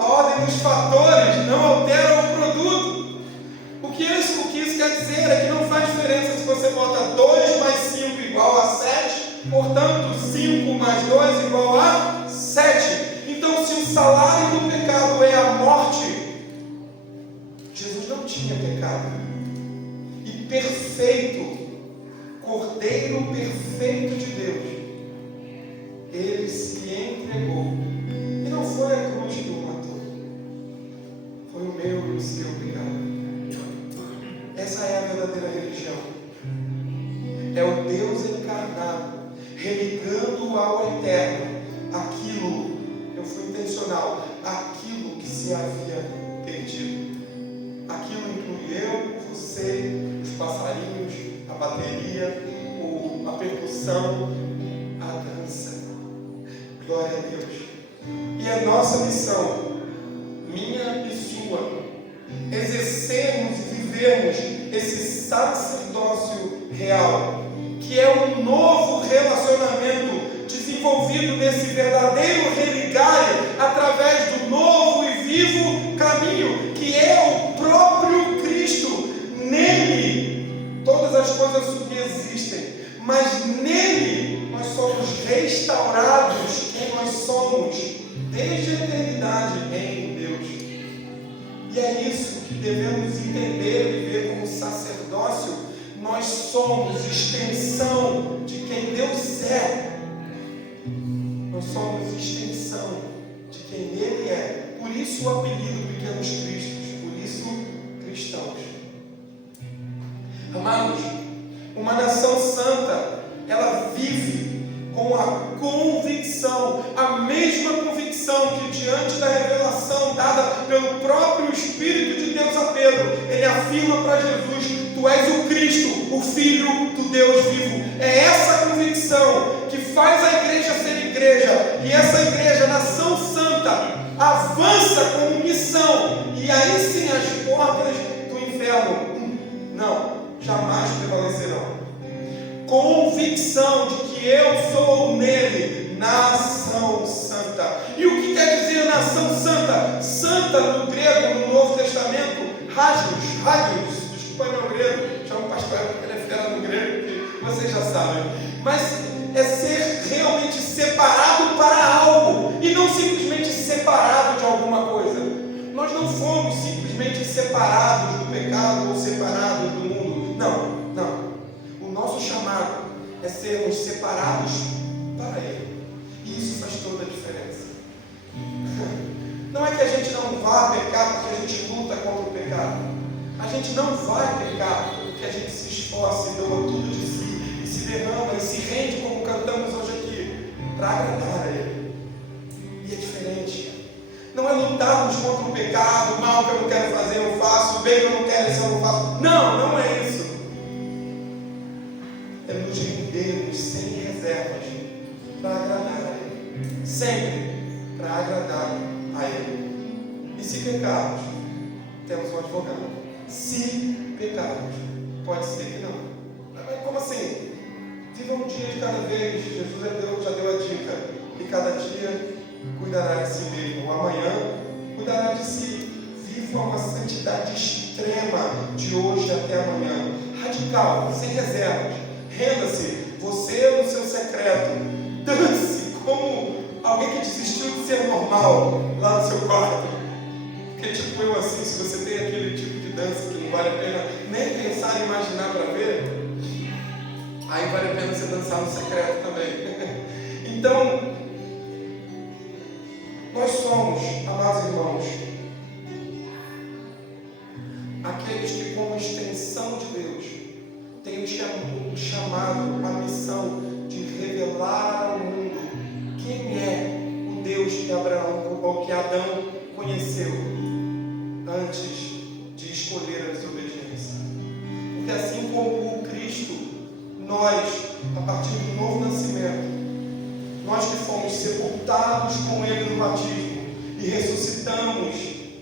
a ordem dos fatores não altera o produto. O que isso quer dizer é que não faz diferença se você bota 2 mais 5 igual a 7, portanto 5 mais 2 igual a 7. Então, se o salário do pecado é a morte, Jesus não tinha pecado. E perfeito, Cordeiro perfeito de Deus, ele se entregou. E não foi a cruz que o matou, foi o meu e o seu pecado. Essa é a verdadeira religião. É o Deus encarnado, religando ao eterno aquilo, eu fui intencional, aquilo que se havia perdido. Aquilo inclui eu, você, os passarinhos, a bateria, a percussão, a dança. Glória a Deus. E a nossa missão, minha e sua, exercermos e vivermos esse sacerdócio real, que é um novo relacionamento desenvolvido nesse verdadeiro religare através do novo e vivo caminho, que é o próprio Cristo. Nele todas as coisas subsistem, mas nele nós somos restaurados quem nós somos desde a eternidade em Deus. E é isso que devemos entender e viver como sacerdócio. Nós somos extensão de quem Deus é. Nós somos extensão de quem Ele é. Por isso o apelido Pequenos Cristos, por isso cristãos. Amados, uma nação santa, ela vive com a convicção, a mesma convicção que diante da revelação dada pelo próprio Espírito de Deus a Pedro, ele afirma para Jesus: Tu és o Cristo, o Filho do Deus vivo. É essa convicção que faz a igreja ser igreja, e essa igreja, nação santa, avança como missão, e aí sim as portas do inferno jamais prevalecerão. Convicção de que eu sou nele, nação santa. E o que quer dizer nação santa? Santa no grego, no Novo Testamento, hagios, desculpa meu grego, chamo o pastor porque ele é fera no grego, que vocês já sabem, mas é ser realmente separado para algo, e não simplesmente separado de alguma coisa. Nós não fomos simplesmente separados do pecado ou separados do mundo, não. O nosso chamado é sermos separados para Ele, e isso faz toda a diferença. vá pecar porque a gente luta contra o pecado. A gente não vai pecar porque a gente se esforça e doa tudo de si, e se derrama e se rende, como cantamos hoje aqui, para agradar a Ele. E é diferente. Não é lutarmos contra o pecado, o mal que eu não quero fazer eu faço, o bem que eu não quero eu não faço. Não, não é isso. É nos rendermos sem reservas para agradar a Ele. Sempre para agradar a Ele. E se pecarmos, temos um advogado. Se pecarmos, pode ser que não. Mas como assim? Viva um dia de cada vez. Jesus já deu a dica. E cada dia cuidará de si mesmo. Amanhã cuidará de si. Viva uma santidade extrema de hoje até amanhã. Radical, sem reservas. Renda-se. Você no seu secreto. Dance como alguém que desistiu de ser normal lá no seu quarto. Porque tipo eu assim, se você tem aquele tipo de dança que não vale a pena nem pensar em imaginar para ver, aí vale a pena você dançar no secreto também. Então, nós somos, amados irmãos, aqueles que como extensão de Deus têm o chamado, a missão de revelar ao mundo quem é o Deus que Abraão, ou que Adão conheceu antes de escolher a desobediência. Porque assim como o Cristo, nós, a partir do novo nascimento, nós que fomos sepultados com Ele no batismo e ressuscitamos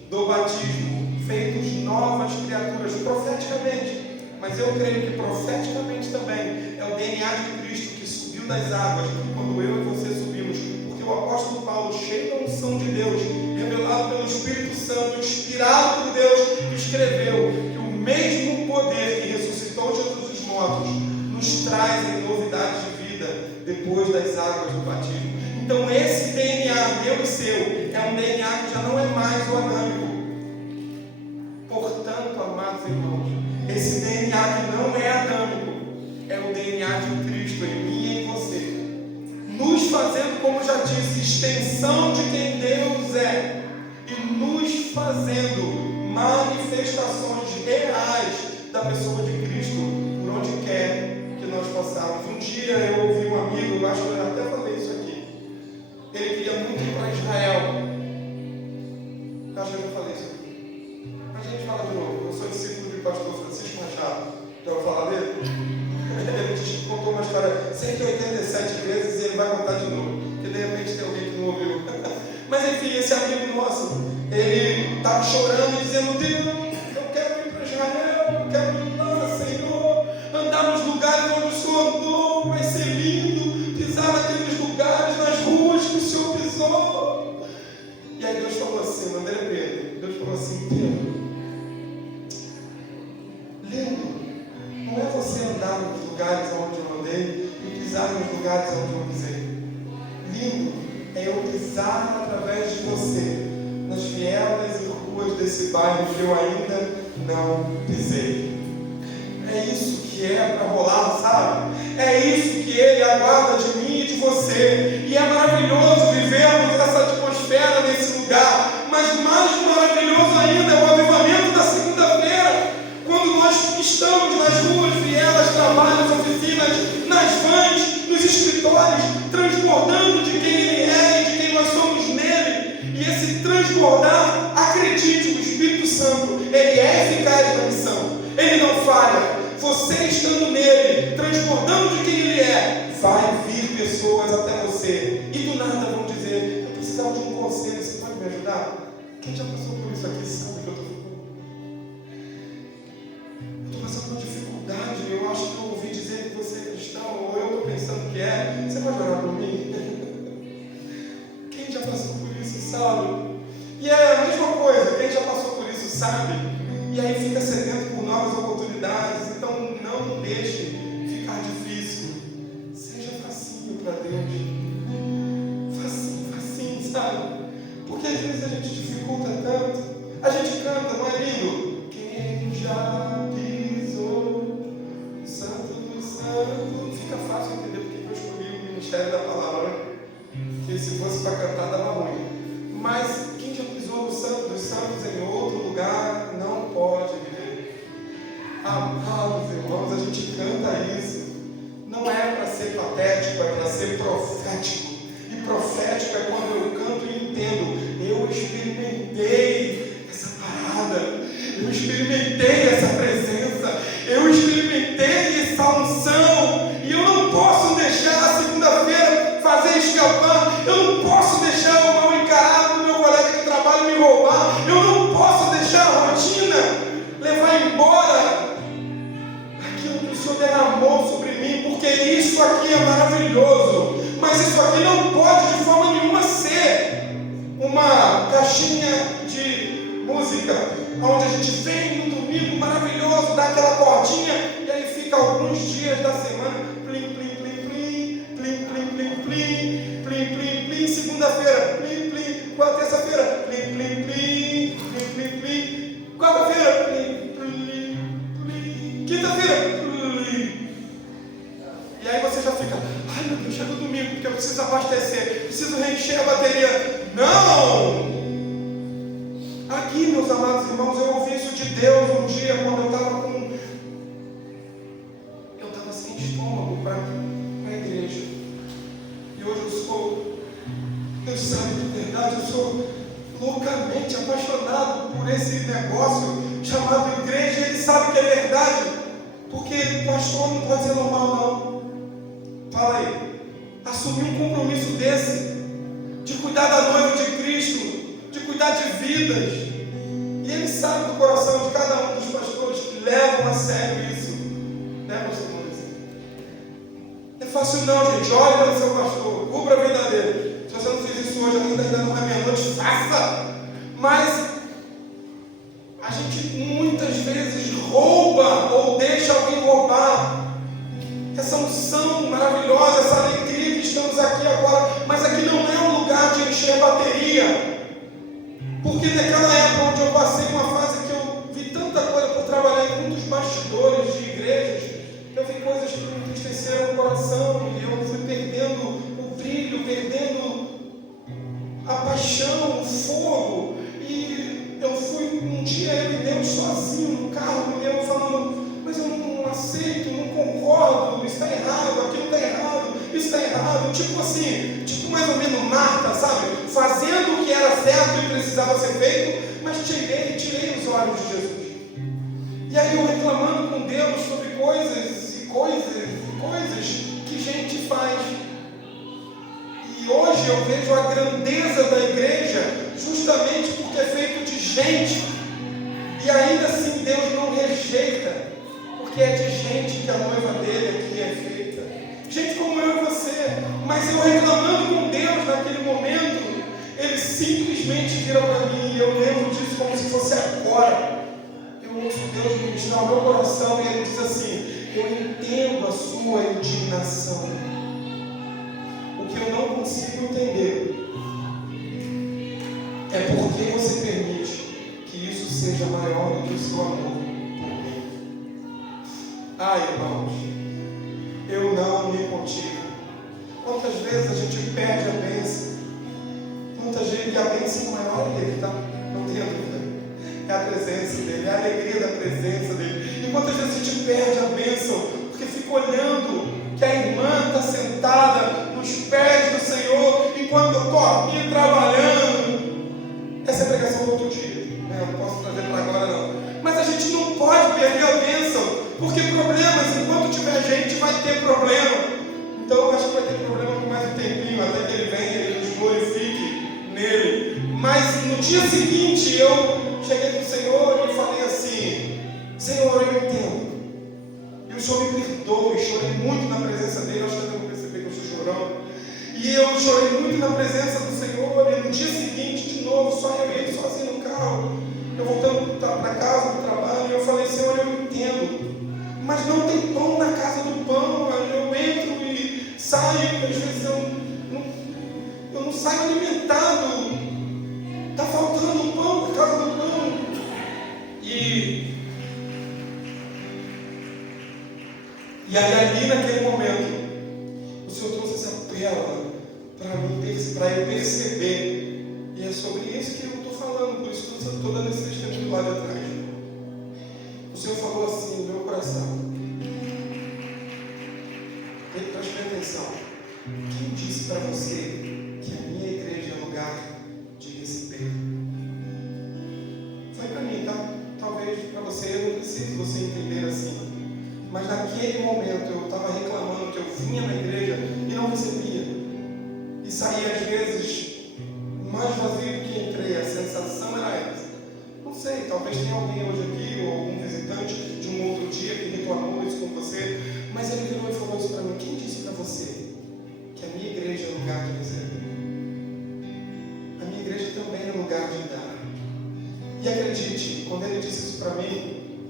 do batismo, feitos novas criaturas profeticamente, mas eu creio que profeticamente também é o DNA de Cristo que subiu das águas quando eu e você subimos, porque o apóstolo Paulo, cheio da unção de Deus, revelado pelo Espírito Santo, inspirado por Deus, escreveu que o mesmo poder que ressuscitou Jesus dos mortos nos traz em novidade de vida depois das águas do batismo. Então esse DNA, meu e seu, é um DNA que já não é mais o adâmico. Portanto, amados irmãos, esse DNA que não é adâmico é o DNA de Cristo em mim e em você, nos fazendo, como já disse, extensão de quem Deus é e nos fazendo manifestações reais da pessoa de Cristo por onde quer que nós passarmos. Um dia eu ouvi um amigo, eu acho que eu até falei isso aqui, ele queria muito ir para Israel. Eu acho que eu já falei isso aqui, mas a gente fala de novo. Eu sou discípulo do pastor Francisco Machado. Já vou falar dele? Ele contou uma história 187 vezes e ele vai contar de novo, porque de repente tem alguém que não ouviu. Mas enfim, esse amigo nosso, ele estava chorando e dizendo: Deus, eu quero ir para Israel, eu quero ir lá, Senhor, andar nos lugares onde o Senhor andou, vai ser lindo, pisar naqueles lugares, nas ruas que o Senhor pisou. E aí Deus falou assim, André Pedro, Deus falou assim: Pedro, lindo não é você andar nos lugares onde eu andei e pisar nos lugares onde eu pisei. Lindo é eu pisar através de você nas vielas e ruas desse bairro que eu ainda não pisei. É isso que é para rolar, sabe? É isso que Ele aguarda de mim e de você. E é maravilhoso vivermos essa atmosfera nesse lugar. Mas mais maravilhoso ainda é o avivamento da segunda-feira, quando nós estamos nas ruas, vielas, trabalhos, oficinas, nas vans, nos escritórios, transbordando de quem Ele é e de quem nós somos nele. E esse transbordar, acredite, o Espírito Santo, ele é eficaz na missão, ele não falha. Você estando nele, transbordando de quem ele é, vai vir pessoas até você e do nada vão dizer: eu precisava de um conselho, você pode me ajudar? Quem já passou por isso aqui sabe que eu estou passando por dificuldade. Eu acho que eu ouvi dizer que você é cristão, ou eu estou pensando que é. Você pode orar por mim? Quem já passou por isso sabe? E é a mesma coisa, quem já passou por isso sabe, e aí fica sedento por novas oportunidades. Então não deixe ficar difícil, seja facinho para Deus, facinho, sabe? Porque às vezes a gente dificulta tanto. A gente canta, não é lindo? Quem já pisou no Santo dos Santos. Fica fácil entender porque eu escolhi o ministério da palavra, porque se fosse para cantar dava ruim. Mas quem já pisou no Santo dos Santos isso aqui é maravilhoso, mas isso aqui não pode de forma nenhuma ser uma caixinha de música, onde a gente vem no domingo maravilhoso, dá aquela cordinha e aí fica alguns dias da semana, plim, plim, plim, plim, plim, plim, plim, plim, plim, plim, plim, segunda-feira, plim, plim, terça-feira, plim, plim, plim, plim, plim, plim, quarta-feira, plim, plim, plim, quinta-feira, plim. E aí você já fica, ai meu Deus, chega o domingo, porque eu preciso abastecer, preciso reencher a bateria. Não! Aqui, meus amados irmãos, eu ouvi isso de Deus um dia, quando eu estava sem estômago para a igreja. E hoje eu sou, Deus sabe de verdade, eu sou loucamente apaixonado por esse negócio chamado igreja. Ele sabe que é verdade, porque pastor não pode ser normal não. Fala aí, assumir um compromisso desse, de cuidar da noiva de Cristo, de cuidar de vidas. E ele sabe do coração de cada um dos pastores que levam a sério isso, né, meus irmãos? Não é fácil não, gente. Olhe para o seu pastor, cubra a vida dele. Se você não fez isso hoje ainda não é meia-noite, faça. Mas a gente muitas vezes rouba ou deixa alguém roubar essa unção maravilhosa, essa alegria que estamos aqui agora. Mas aqui não é um lugar de encher bateria. Porque naquela época onde eu passei uma fase que eu vi tanta coisa, por trabalhar em muitos bastidores de igrejas, eu vi coisas que me entristeceram o coração, e eu fui perdendo o brilho, perdendo a paixão, o fogo. E eu fui um dia, eu e Deus sozinho no carro, e eu falando, mas eu não aceito, não concordo, isso está errado, aquilo está errado, isso está errado. Tipo assim, tipo mais ou menos Marta, sabe? Fazendo o que era certo e precisava ser feito, mas tirei os olhos de Jesus. E aí eu reclamando com Deus sobre coisas que gente faz. E hoje eu vejo a grandeza da igreja justamente porque é feito de gente. E ainda assim Deus não rejeita, porque é de gente que a noiva dele aqui é feita. Gente como eu e você. Mas eu reclamando com Deus naquele momento, ele simplesmente vira para mim, e eu lembro disso como se fosse agora. Eu ouço Deus ministrar o meu coração e ele diz assim, eu entendo a sua indignação. O que eu não consigo entender é porque você permite que isso seja maior do que o seu amor por mim. Ai, irmãos, eu não me contigo. Quantas vezes a gente perde a bênção? Muita gente, e a bênção maior é ele, tá? Não tenha dúvida. É a presença dele, é a alegria da presença dele. E quantas vezes a gente perde a bênção porque fica olhando que a irmã está sentada nos pés do Senhor, enquanto eu estou aqui trabalhando. Essa é a pregação do outro dia, né? Eu não posso trazer para agora não. Mas a gente não pode perder a bênção, porque problemas, enquanto tiver gente, vai ter problema. Então eu acho que vai ter problema por mais um tempinho, até que ele venha e ele nos glorifique nele. Mas no dia seguinte eu cheguei para o Senhor e falei assim, Senhor, eu entendo. E o Senhor me perdoe, chorei muito na presença dele, acho que até não percebi que eu estou chorando. E eu chorei muito na presença do Senhor, e no dia seguinte, de novo, só eu e ele sozinho no carro, eu voltando para casa, do trabalho, e eu falei, Senhor, eu entendo, mas não tem pão na casa do pão. Eu entro e saio, às vezes eu não saio alimentado, está faltando pão na casa do pão. E aí ali naquele momento, o Senhor trouxe essa pérola para eu perceber. E é sobre isso que eu estou falando, por isso que eu estou dando esse testemunho lá de atrás. O Senhor falou assim no meu coração, preste atenção, quem disse para você que a minha igreja é lugar de respeito? Foi para mim, tá? Talvez para você, eu não preciso você entender assim. Mas naquele momento eu estava reclamando que eu vinha na igreja e não recebia. E saía às vezes mais vazio do que entrei. A sensação era essa. Não sei, talvez tenha alguém hoje aqui, ou algum visitante de um outro dia que reclamou isso com você. Mas ele virou e falou isso para mim. Quem disse para E acredite, quando ele disse isso para mim,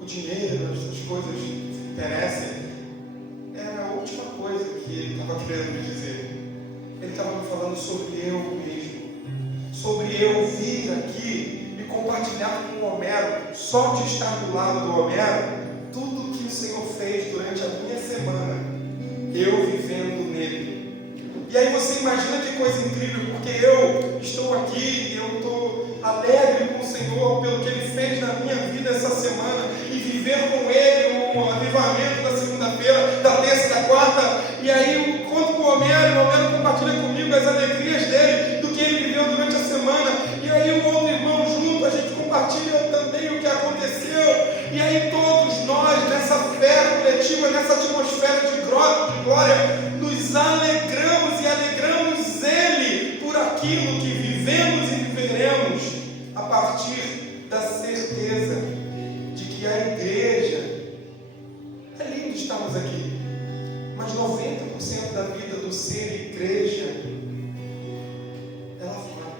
o dinheiro, essas coisas que perecem, era a última coisa que ele estava querendo me dizer. Ele estava me falando sobre eu mesmo, sobre eu vir aqui e compartilhar com o Homero, só de estar do lado do Homero, tudo que o Senhor fez durante a minha semana, eu vivendo nele. E aí você imagina que coisa incrível, porque eu estou aqui, eu estou alegre com o Senhor pelo que Ele fez na minha vida essa semana, e viver com Ele o avivamento da segunda-feira, da terça e da quarta, e aí eu conto com o Homero compartilha comigo as alegrias dele, do que ele viveu durante a semana, e aí o outro irmão junto, a gente compartilha também o que aconteceu, e aí todos nós, nessa fé coletiva, nessa atmosfera de glória, nos alegramos e alegramos Ele por aquilo que vivemos e viveremos a partir da certeza de que a igreja, é lindo estarmos aqui, mas 90% da vida do ser igreja é lá fora.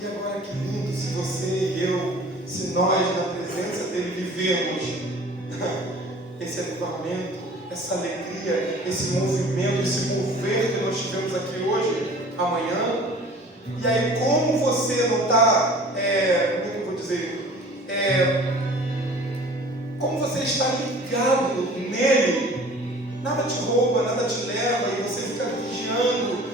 E agora que lindo se você e eu, se nós na presença dele vivermos esse avivamento, essa alegria, esse movimento, esse mover que nós tivemos aqui hoje, amanhã. E aí, como você não está, como é que eu vou dizer, como você está ligado nele, nada te rouba, nada te leva, e você fica vigiando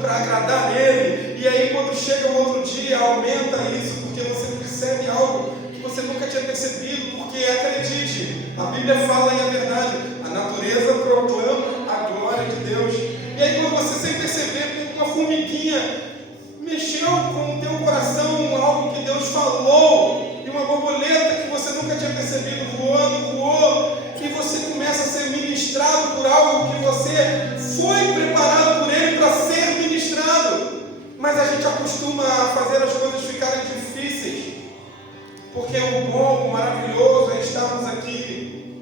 para agradar ele. E aí, quando chega o outro dia, aumenta isso, porque você percebe algo que você nunca tinha percebido, porque acredite, a Bíblia fala, e a verdade, a natureza proclama a glória de Deus. E aí, quando você sem perceber, uma formiguinha mexeu com o teu coração, algo que Deus falou, e uma borboleta que você nunca tinha percebido voou, e você começa a ser ministrado por algo que você foi preparado por Ele para ser ministrado. Mas a gente acostuma a fazer as coisas ficarem difíceis, porque o bom, o maravilhoso é estarmos aqui,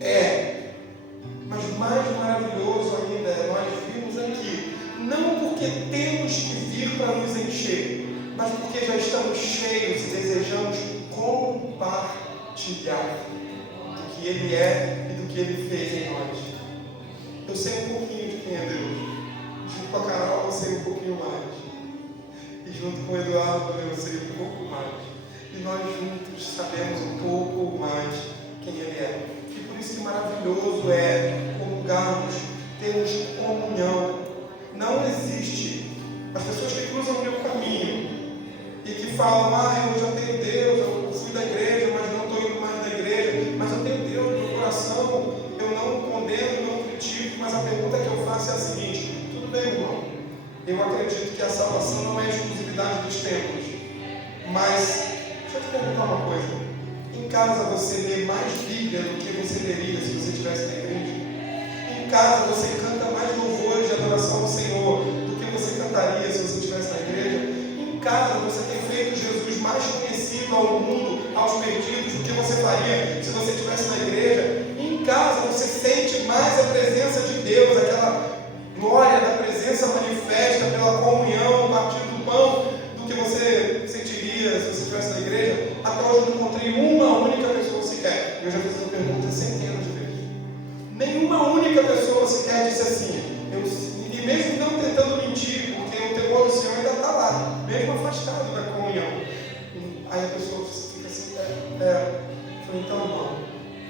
mas mais maravilhoso ainda é nós virmos aqui, não porque temos que vir para nos encher, mas porque já estamos cheios e desejamos compartilhar do que Ele é e do que Ele fez em nós. Eu sei um pouquinho de quem é Deus, junto com a Carol eu sei um pouquinho mais, e junto com o Eduardo eu sei um pouco mais, e nós juntos sabemos um pouco mais quem Ele é. E por isso que maravilhoso é comungarmos, termos comunhão. Não existe as pessoas que cruzam o meu caminho e que falam, eu já tenho Deus, eu fui da igreja, mas não estou indo mais da igreja, mas eu tenho Deus no meu coração, eu não condeno, não critico, mas a pergunta que eu faço é a seguinte: tudo bem, irmão, eu acredito que a salvação não é exclusividade dos templos, mas deixa eu te perguntar uma coisa: em casa você lê mais Bíblia do que você leria se você estivesse na igreja? Em casa você canta mais louvores de adoração ao Senhor do que você cantaria se você estivesse na igreja? Em casa você tem feito Jesus mais conhecido ao mundo, aos perdidos, do que você faria se você estivesse na igreja? Em casa você sente mais a presença de Deus, aquela glória da presença manifesta pela comunhão, partindo do pão, do que você sentiria se você estivesse na igreja? Até hoje eu não encontrei uma única pessoa sequer. Eu já fiz essa pergunta centenas de vezes. Nenhuma única pessoa sequer disse assim, e mesmo não tentando mentir, porque o temor do Senhor ainda está lá, mesmo afastado da comunhão. Aí a pessoa fica assim, falei, então, irmão,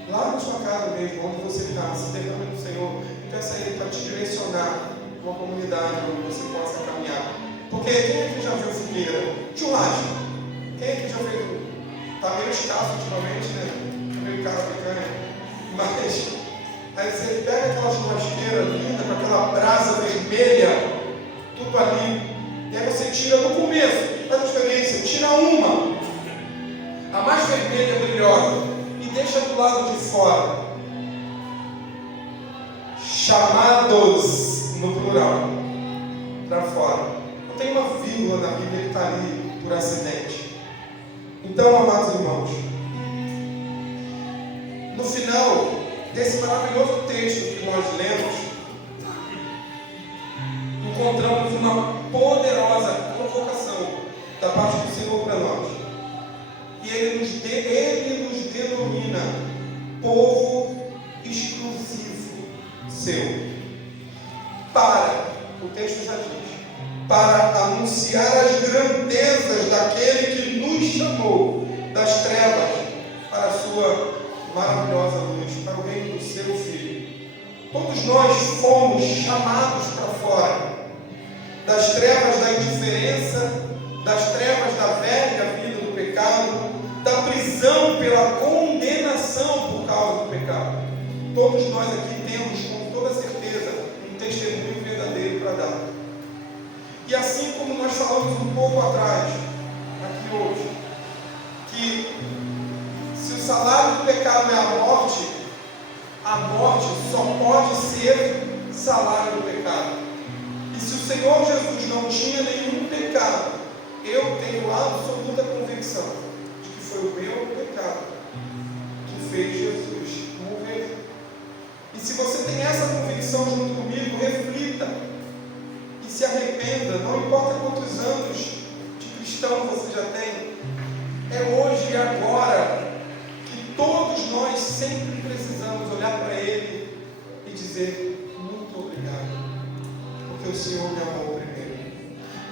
lá na sua casa mesmo, onde você está, se derrame do Senhor, e peça a Ele para te direcionar uma comunidade onde você possa caminhar. Porque quem aqui já viu fogueira? Churrasco. Quem aqui já fez? Está meio escasso ultimamente, né? Meio cara picanha. Mas aí você pega aquela churrasqueira linda, com aquela brasa vermelha, tudo ali, e aí você tira no começo, faz a experiência, tira uma, a mais vermelha e brilhosa, e deixa do lado de fora. Chamados, no plural, para fora. Não tem uma vírgula na Bíblia que está ali por acidente. Então, amados irmãos, no final desse maravilhoso texto que nós lemos, encontramos uma poderosa convocação da parte do Senhor para nós. anunciar as grandezas daquele que nos chamou das trevas para a sua maravilhosa luz, para o reino do seu Filho. Todos nós fomos chamados para fora das trevas da indiferença, das trevas da velha vida do pecado, da prisão pela condenação por causa do pecado. Todos nós aqui temos, com toda certeza, um testemunho verdadeiro para dar. E assim como nós falamos um pouco atrás, aqui hoje, que se o salário do pecado é a morte só pode ser salário do pecado. E se o Senhor Jesus não tinha nenhum pecado, eu tenho absoluta convicção de que foi o meu pecado que fez Jesus morrer. E se você tem essa convicção junto comigo, reflita e se arrependa. Não importa quantos anos de cristão você já tem, é hoje e agora que todos nós sempre precisamos olhar para Ele e dizer: muito obrigado, porque o Senhor me amou primeiro.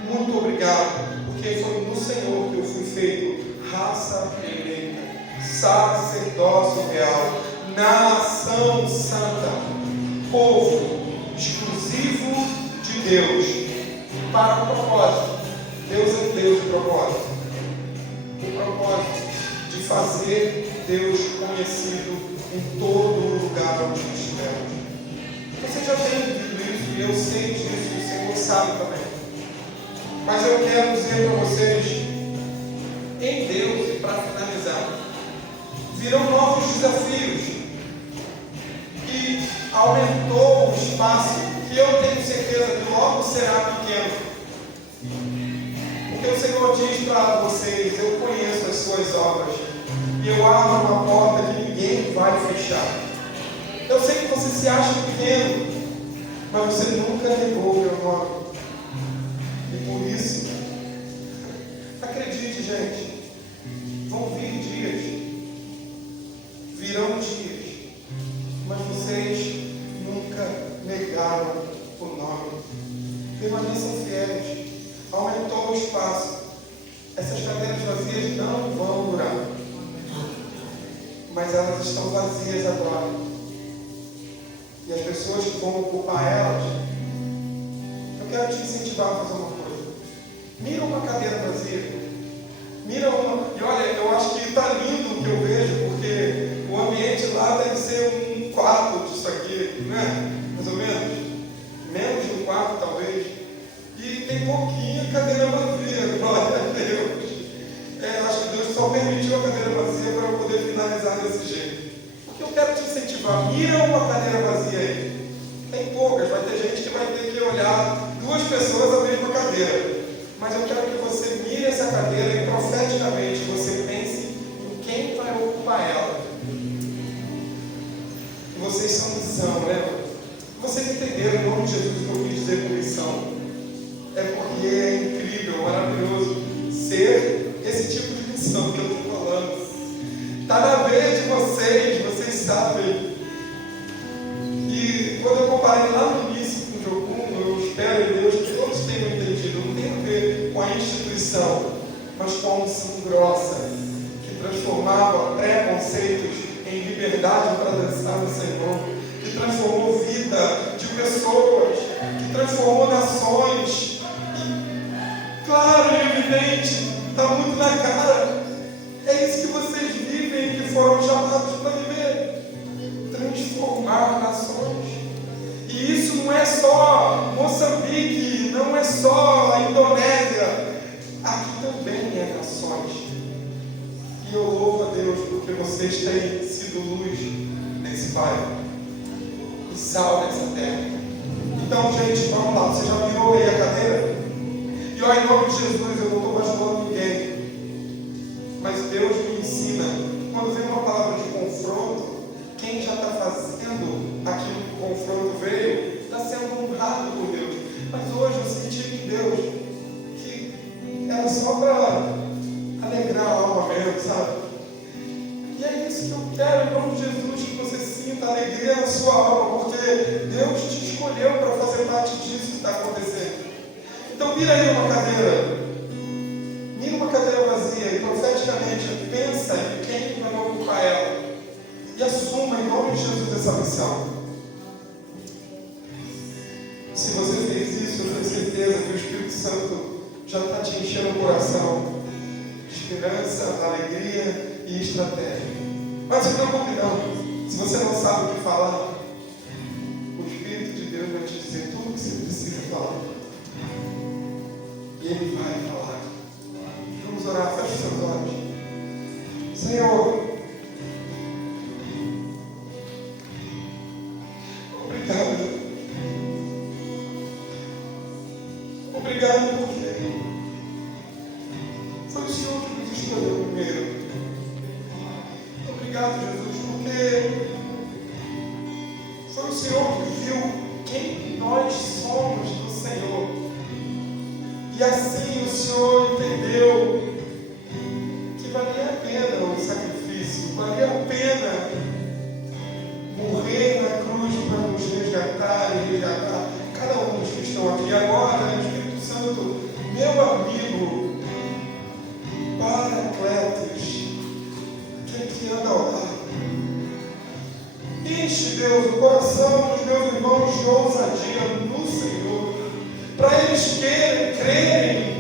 Muito obrigado, porque foi no Senhor que eu fui feito raça eleita, sacerdócio real, nação santa, povo exclusivo de Deus, para o propósito. Deus é Deus de propósito. O propósito de fazer Deus conhecido em todo lugar onde estivermos. Você já tem vivido isso, e eu sei disso, e o Senhor sabe também. Mas eu quero dizer para vocês, em Deus, e para finalizar, virão novos desafios. E aumentou o espaço que eu tenho certeza que logo será pequeno. Porque o Senhor diz para vocês: eu conheço as suas obras e eu abro uma porta que ninguém vai fechar. Eu sei que você se acha pequeno, mas você nunca negou o meu nome. E por isso, acredite, gente, vão vir dias, virão dias, mas vocês nunca negaram o nome. Permaneçam fiéis. Aumentou o espaço. Essas cadeiras vazias não vão durar, mas elas estão vazias agora. E as pessoas que vão ocupar elas, eu quero te incentivar a fazer uma coisa. Mira uma cadeira vazia. Mira uma. E olha, eu acho que está lindo o que eu vejo, porque o ambiente lá deve ser um quarto disso aqui, né? Mais ou menos. Menos de um quarto, talvez. E tem pouquinha cadeira vazia, glória a Deus. Acho que Deus só permitiu a cadeira vazia para eu poder finalizar desse jeito. Porque eu quero te incentivar. Mira uma cadeira vazia aí. Tem poucas, vai ter gente que vai ter que olhar duas pessoas na mesma cadeira. Mas eu quero que você mire essa cadeira e profeticamente você pense em quem vai ocupar ela. E vocês são missão, né? Vocês entenderam em nome de Jesus o que eu quis dizer com missão. É porque é incrível, maravilhoso ser esse tipo de missão que eu estou falando. Está na veia de vocês, vocês sabem. E quando eu comparei lá no início com o Jocum, eu espero em Deus que todos tenham entendido. Não tem a ver com a instituição, mas com a unção grossa, que transformava preconceitos em liberdade para dançar no Senhor, que transformou vida de pessoas, que transformou nações. Claro e evidente, está muito na cara. É isso que vocês vivem e que foram chamados para viver. Transformar nações. E isso não é só Moçambique, não é só a Indonésia. Aqui também é nações. E eu louvo a Deus porque vocês têm sido luz nesse bairro e sal nessa terra. Então, gente, vamos lá. Você já virou aí a cadeira? E ó, em nome de Jesus, eu não estou bajulando ninguém, mas Deus me ensina, quando vem uma palavra de confronto, quem já está fazendo aquilo que o confronto veio, está sendo honrado por Deus. Mas hoje eu senti em Deus que era só para alegrar a alma mesmo, sabe? E é isso que eu quero, em nome de Jesus, que você sinta alegria na sua alma, porque Deus te escolheu para fazer parte disso que está acontecendo. Então vira aí uma cadeira. Mira uma cadeira vazia e profeticamente pensa em quem vai ocupar ela. E assuma em nome de Jesus essa missão. Se você fez isso, eu tenho certeza que o Espírito Santo já está te enchendo o coração de esperança, alegria e estratégia. Mas se preocupe não. Se você não sabe o que falar, o Espírito de Deus vai te dizer tudo o que você precisa falar. E Ele vai falar. Vamos orar, feche os seus olhos. Senhor, obrigado. Obrigado porque foi o Senhor que nos escolheu primeiro. Obrigado, Jesus, porque foi o Senhor que viu quem nós somos do Senhor. E assim o Senhor entendeu que valia a pena o sacrifício, valia a pena morrer na cruz para nos resgatar e resgatar cada um dos que estão aqui agora. Espírito Santo, meu amigo, Paracletos, aquele que anda ao lado, enche, Deus, o coração dos meus irmãos de ousadia no Senhor, para eles crerem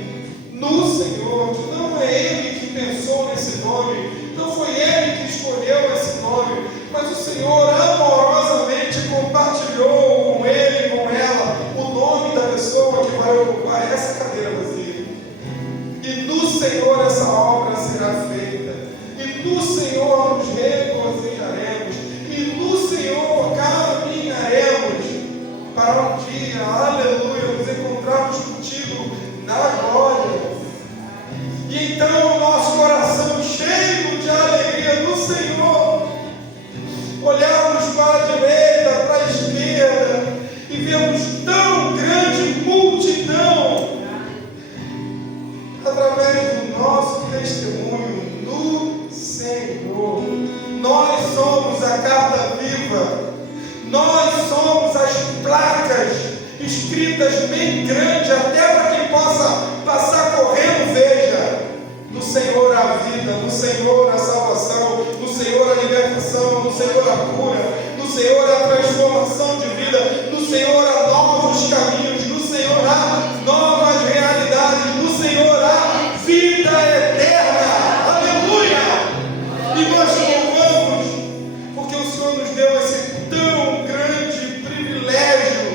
no Senhor, que não é Ele que pensou nesse nome, não foi Ele que escolheu esse nome, mas o Senhor amorosamente compartilhou com ele e com ela o nome da pessoa que vai ocupar essa cadeira vazia. E no Senhor essa obra será feita, e no Senhor nos regozijaremos, e no Senhor caminharemos para um dia, aleluia, nos encontrarmos contigo na glória. E então o nosso coração cheio de alegria no Senhor, olharmos para a direita, para a esquerda e vemos tão grande multidão através do nosso testemunho no Senhor. Nós somos a carta viva, nós somos as placas escritas bem grande, até para quem possa passar correndo, veja, no Senhor a vida, no Senhor a salvação, no Senhor a libertação, no Senhor a cura, no Senhor a transformação de vida, no Senhor há novos caminhos, no Senhor há novas realidades, no Senhor há vida eterna, aleluia! E nós louvamos, porque o Senhor nos deu esse tão grande privilégio,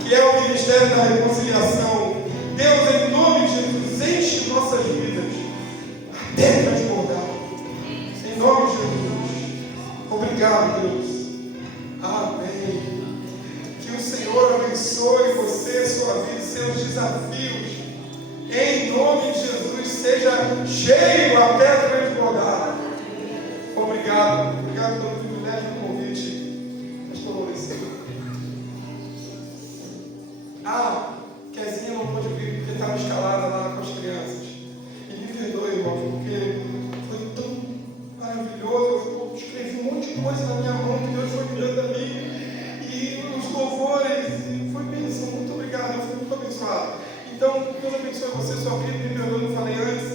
que é o ministério da reconciliação. Deus, em nome de Jesus, enche nossas vidas até transbordar. Em nome de Jesus. Obrigado, Deus. Amém. Que o Senhor abençoe você, sua vida, seus desafios. Em nome de Jesus, seja cheio até transbordar. Obrigado. Obrigado pelo privilégio do convite. Pastor Maurício. Kezinha não pôde vir porque estava escalada lá com as crianças. E me perdoe, irmão, porque foi tão maravilhoso. Eu escrevi um monte de coisa na minha mão que Deus foi me dando a mim. E os louvores, foi bênção. Muito obrigado, eu fui muito abençoado. Então, Deus abençoe você, sua vida. Me perdoe, não falei antes.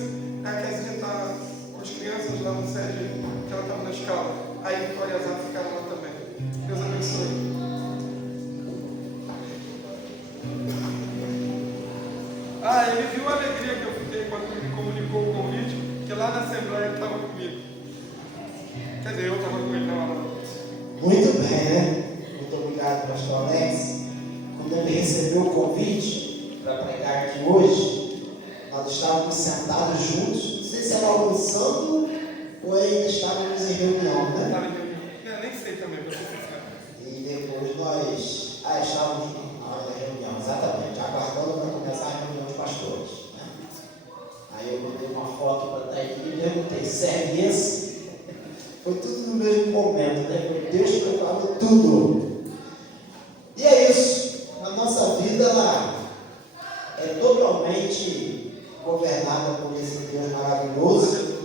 A Kezinha está com as crianças lá no sede, que ela estava na escala. Aí Vitória e Azar ficaram lá também. Deus abençoe. Ele viu a alegria que eu fiquei quando ele me comunicou o convite, que lá na Assembleia ele estava comigo. Quer dizer, eu estava com ele na hora. Muito bem, né? Muito obrigado, pastor Alex. Quando ele recebeu o convite para pregar aqui hoje, nós estávamos sentados juntos. Não sei se era almoçando ou ainda estávamos em reunião, né? Estava em reunião. Eu nem sei também, para ser sincero. E depois nós estávamos na hora da reunião, exatamente, aguardando para começar a reunião de pastores, né? Aí eu mandei uma foto para estar aqui e perguntei, serve esse? Foi tudo no mesmo momento, né? Deus preparou tudo. E é isso. A nossa vida ela é totalmente governada por esse Deus maravilhoso.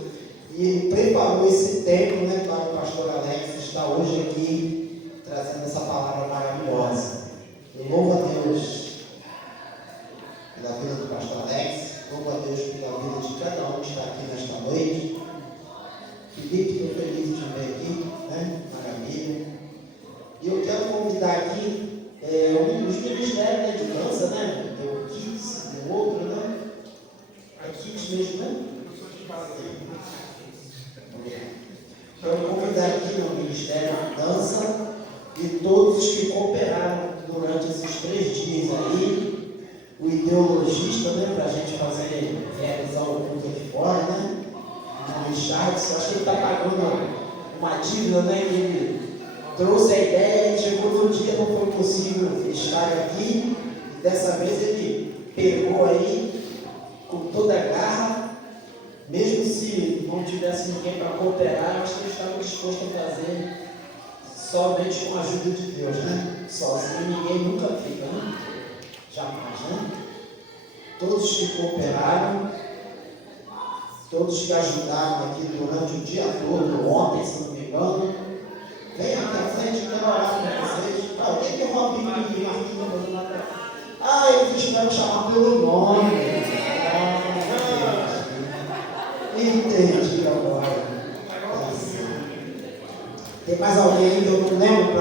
E Ele preparou esse tempo, né, para o pastor Alex estar hoje aqui trazendo essa palavra maravilhosa. Eu louvo a Deus pela vida do pastor isso mesmo, né? Então, convidar aqui no Ministério da Dança e todos os que cooperaram durante esses 3 dias aí, o ideologista, né, para a gente realizar o culto aqui fora, né? O Richard, acho que ele está pagando uma dívida, né? Que ele trouxe a ideia e chegou no dia, não foi possível estar aqui. E dessa vez ele pegou aí com toda a garra, mesmo se não tivesse ninguém para cooperar, eu acho que ele estava disposto a fazer somente com a ajuda de Deus, né? Sozinho ninguém nunca fica, né? Jamais, né? Todos que cooperaram, todos que ajudaram aqui durante o dia todo, ontem, se não me engano, vem aqui à frente, eu quero orar com vocês. Ah, o que é o Robinho e Marquinhos? Eles esperam chamar pelo nome. Entendi agora. Tem mais alguém aí que eu não lembro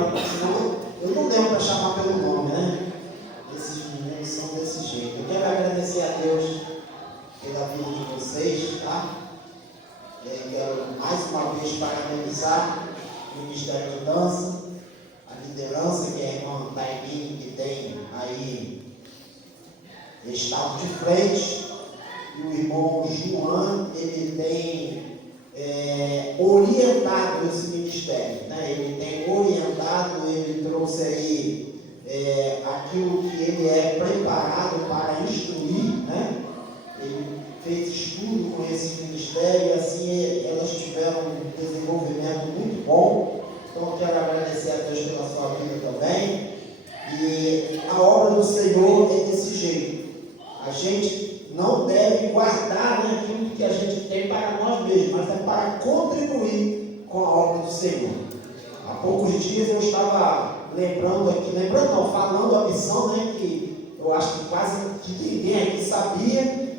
eu não lembro para chamar pelo nome, né? Esses meninos são desse jeito. Eu quero agradecer a Deus pela vida de vocês, tá? Quero mais uma vez parabenizar o Ministério de Dança, a liderança que é a irmã Taimine, que tem aí estado de frente, e o irmão João, ele tem orientado esse ministério, né? Ele tem orientado, ele trouxe aí aquilo que ele é preparado para instruir, né? Ele fez estudo com esse ministério e assim elas tiveram um desenvolvimento muito bom. Então eu quero agradecer a Deus pela sua vida também. E a obra do Senhor é desse jeito. A gente não deve guardar, né, aquilo que a gente tem para nós mesmos, mas é para contribuir com a obra do Senhor. Há poucos dias eu estava falando a missão, né, que eu acho que quase ninguém aqui sabia.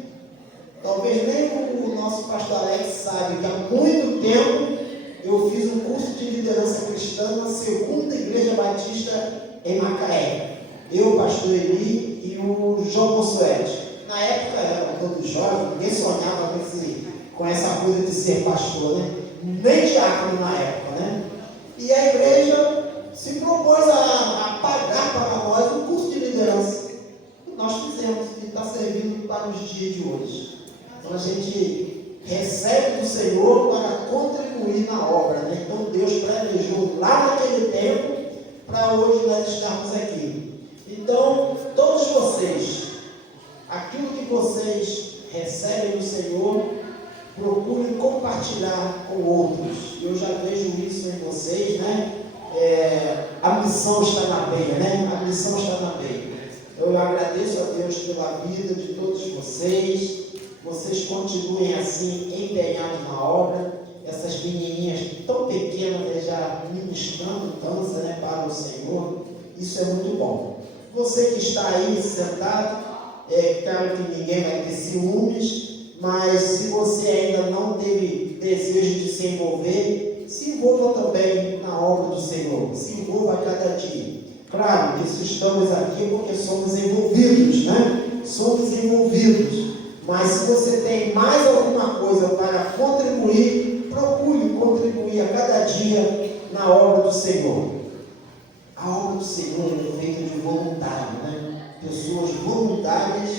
Talvez nem o nosso pastor Alex sabe que há muito tempo eu fiz um curso de liderança cristã na 2ª Igreja Batista em Macaé. Eu, o pastor Eli e o João Consuete. Na época eram todos jovens, ninguém sonhava com essa coisa de ser pastor, né? Nem diácono na época, né? E a igreja se propôs a pagar para nós um curso de liderança. E nós fizemos, e está servindo para os dias de hoje. Então a gente recebe do Senhor para contribuir na obra, né? Então Deus planejou lá naquele tempo para hoje nós estarmos aqui. Então, todos vocês, aquilo que vocês recebem do Senhor, procurem compartilhar com outros. Eu já vejo isso em vocês, né? A missão está na veia, né? A missão está na veia. Eu agradeço a Deus pela vida de todos vocês. Vocês continuem assim, empenhados na obra. Essas menininhas tão pequenas já ministrando dança, né, para o Senhor. Isso é muito bom. Você que está aí sentado, claro que ninguém vai ter ciúmes, mas se você ainda não teve desejo de se envolver, se envolva também na obra do Senhor. Se envolva a cada dia. Claro que se estamos aqui porque somos envolvidos, né? Somos envolvidos. Mas se você tem mais alguma coisa para contribuir, procure contribuir a cada dia na obra do Senhor. A obra do Senhor é feita de voluntário, né? Pessoas voluntárias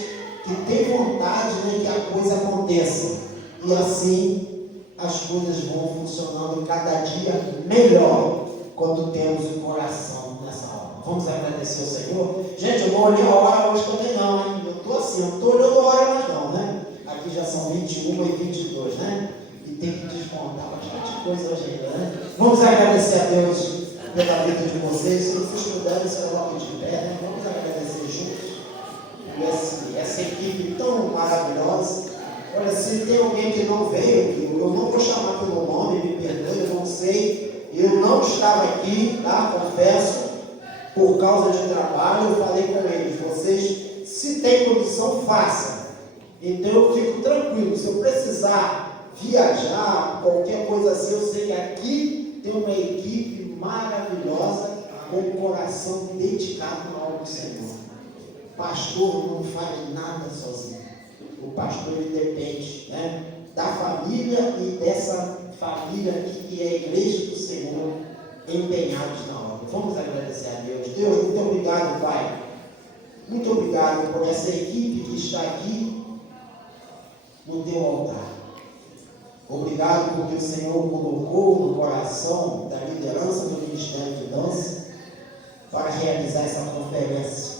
que têm vontade, né, que a coisa aconteça. E assim as coisas vão funcionando cada dia melhor quando temos o coração nessa obra. Vamos agradecer ao Senhor? Gente, eu não olhei a hora hoje também não, hein? Eu estou assim, eu não estou olhando a hora mais não, né? Aqui já são 21h22, né? E tem que descontar bastante coisa hoje ainda, né? Vamos agradecer a Deus pela vida de vocês. Se vocês puderem, se coloquem de pé, né? Vamos agradecer juntos por essa equipe tão maravilhosa. Olha, se tem alguém que não veio, eu não vou chamar pelo nome, me perdoe, eu não sei. Eu não estava aqui, tá? Confesso, por causa de trabalho. Eu falei com eles, vocês, se tem condição, façam. Então eu fico tranquilo, se eu precisar viajar, qualquer coisa assim, eu sei que aqui tem uma equipe maravilhosa, com o coração dedicado na obra do Senhor. Pastor não faz nada sozinho. o pastor ele depende, né, da família e dessa família aqui que é a igreja do Senhor, empenhados na obra. Vamos agradecer a Deus. Deus, muito obrigado, Pai. Muito obrigado por essa equipe que está aqui no teu altar. Obrigado porque o Senhor colocou no coração da liderança do Ministério de Dança para realizar essa conferência.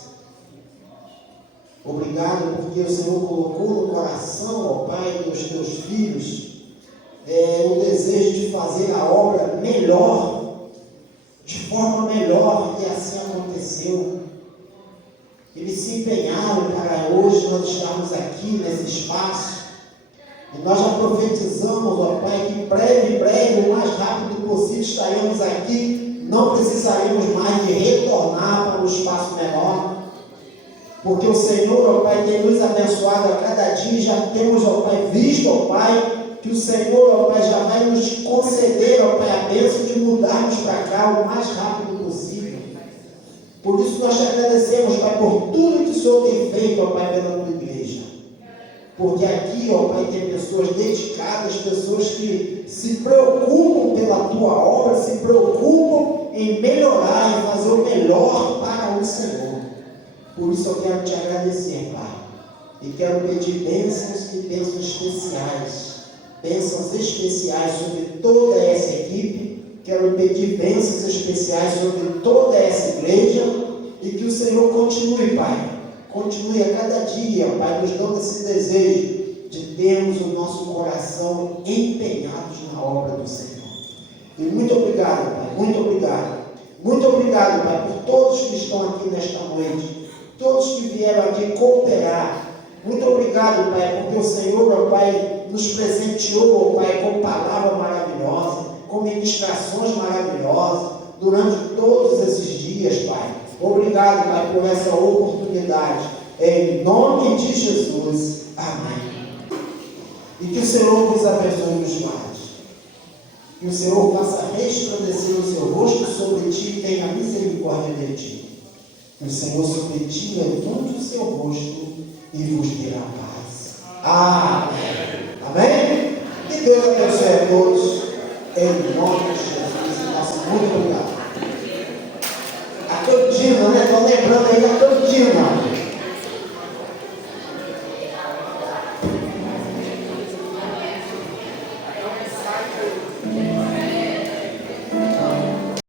Obrigado porque o Senhor colocou no coração, ó Pai, dos teus filhos, o desejo de fazer a obra melhor, de forma melhor, e assim aconteceu. Eles se empenharam para hoje nós estarmos aqui nesse espaço. E nós já profetizamos, ó Pai, que breve, o mais rápido possível estaremos aqui, não precisaremos mais de retornar para um espaço menor, porque o Senhor, ó Pai, tem nos abençoado a cada dia, já temos, ó Pai, visto, ó Pai, que o Senhor, ó Pai, já vai nos conceder, ó Pai, a bênção de mudarmos para cá o mais rápido possível. Por isso nós te agradecemos, Pai, por tudo que o Senhor tem feito, ó Pai, pela tua igreja. Porque aqui, ó Pai, tem pessoas dedicadas, pessoas que se preocupam pela tua obra, se preocupam em melhorar, em fazer o melhor para o Senhor. Por isso eu quero te agradecer, Pai. E quero pedir bênçãos e bênçãos especiais. Bênçãos especiais sobre toda essa equipe. Quero pedir bênçãos especiais sobre toda essa igreja. E que o Senhor continue, Pai. Continue a cada dia, Pai, nos dando esse desejo de termos o nosso coração empenhados na obra do Senhor. E muito obrigado, Pai, muito obrigado. Muito obrigado, Pai, por todos que estão aqui nesta noite, todos que vieram aqui cooperar. Muito obrigado, Pai, porque o Senhor, Pai, nos presenteou, Pai, com palavra maravilhosa, com ministrações maravilhosas, durante todos esses dias, Pai. Obrigado, Pai, por essa oportunidade. Em nome de Jesus. Amém. E que o Senhor vos abençoe e nos guarde. Que o Senhor faça resplandecer o seu rosto sobre ti e tenha misericórdia de ti. Que o Senhor sobre ti levante o seu rosto e vos dê a paz. Amém.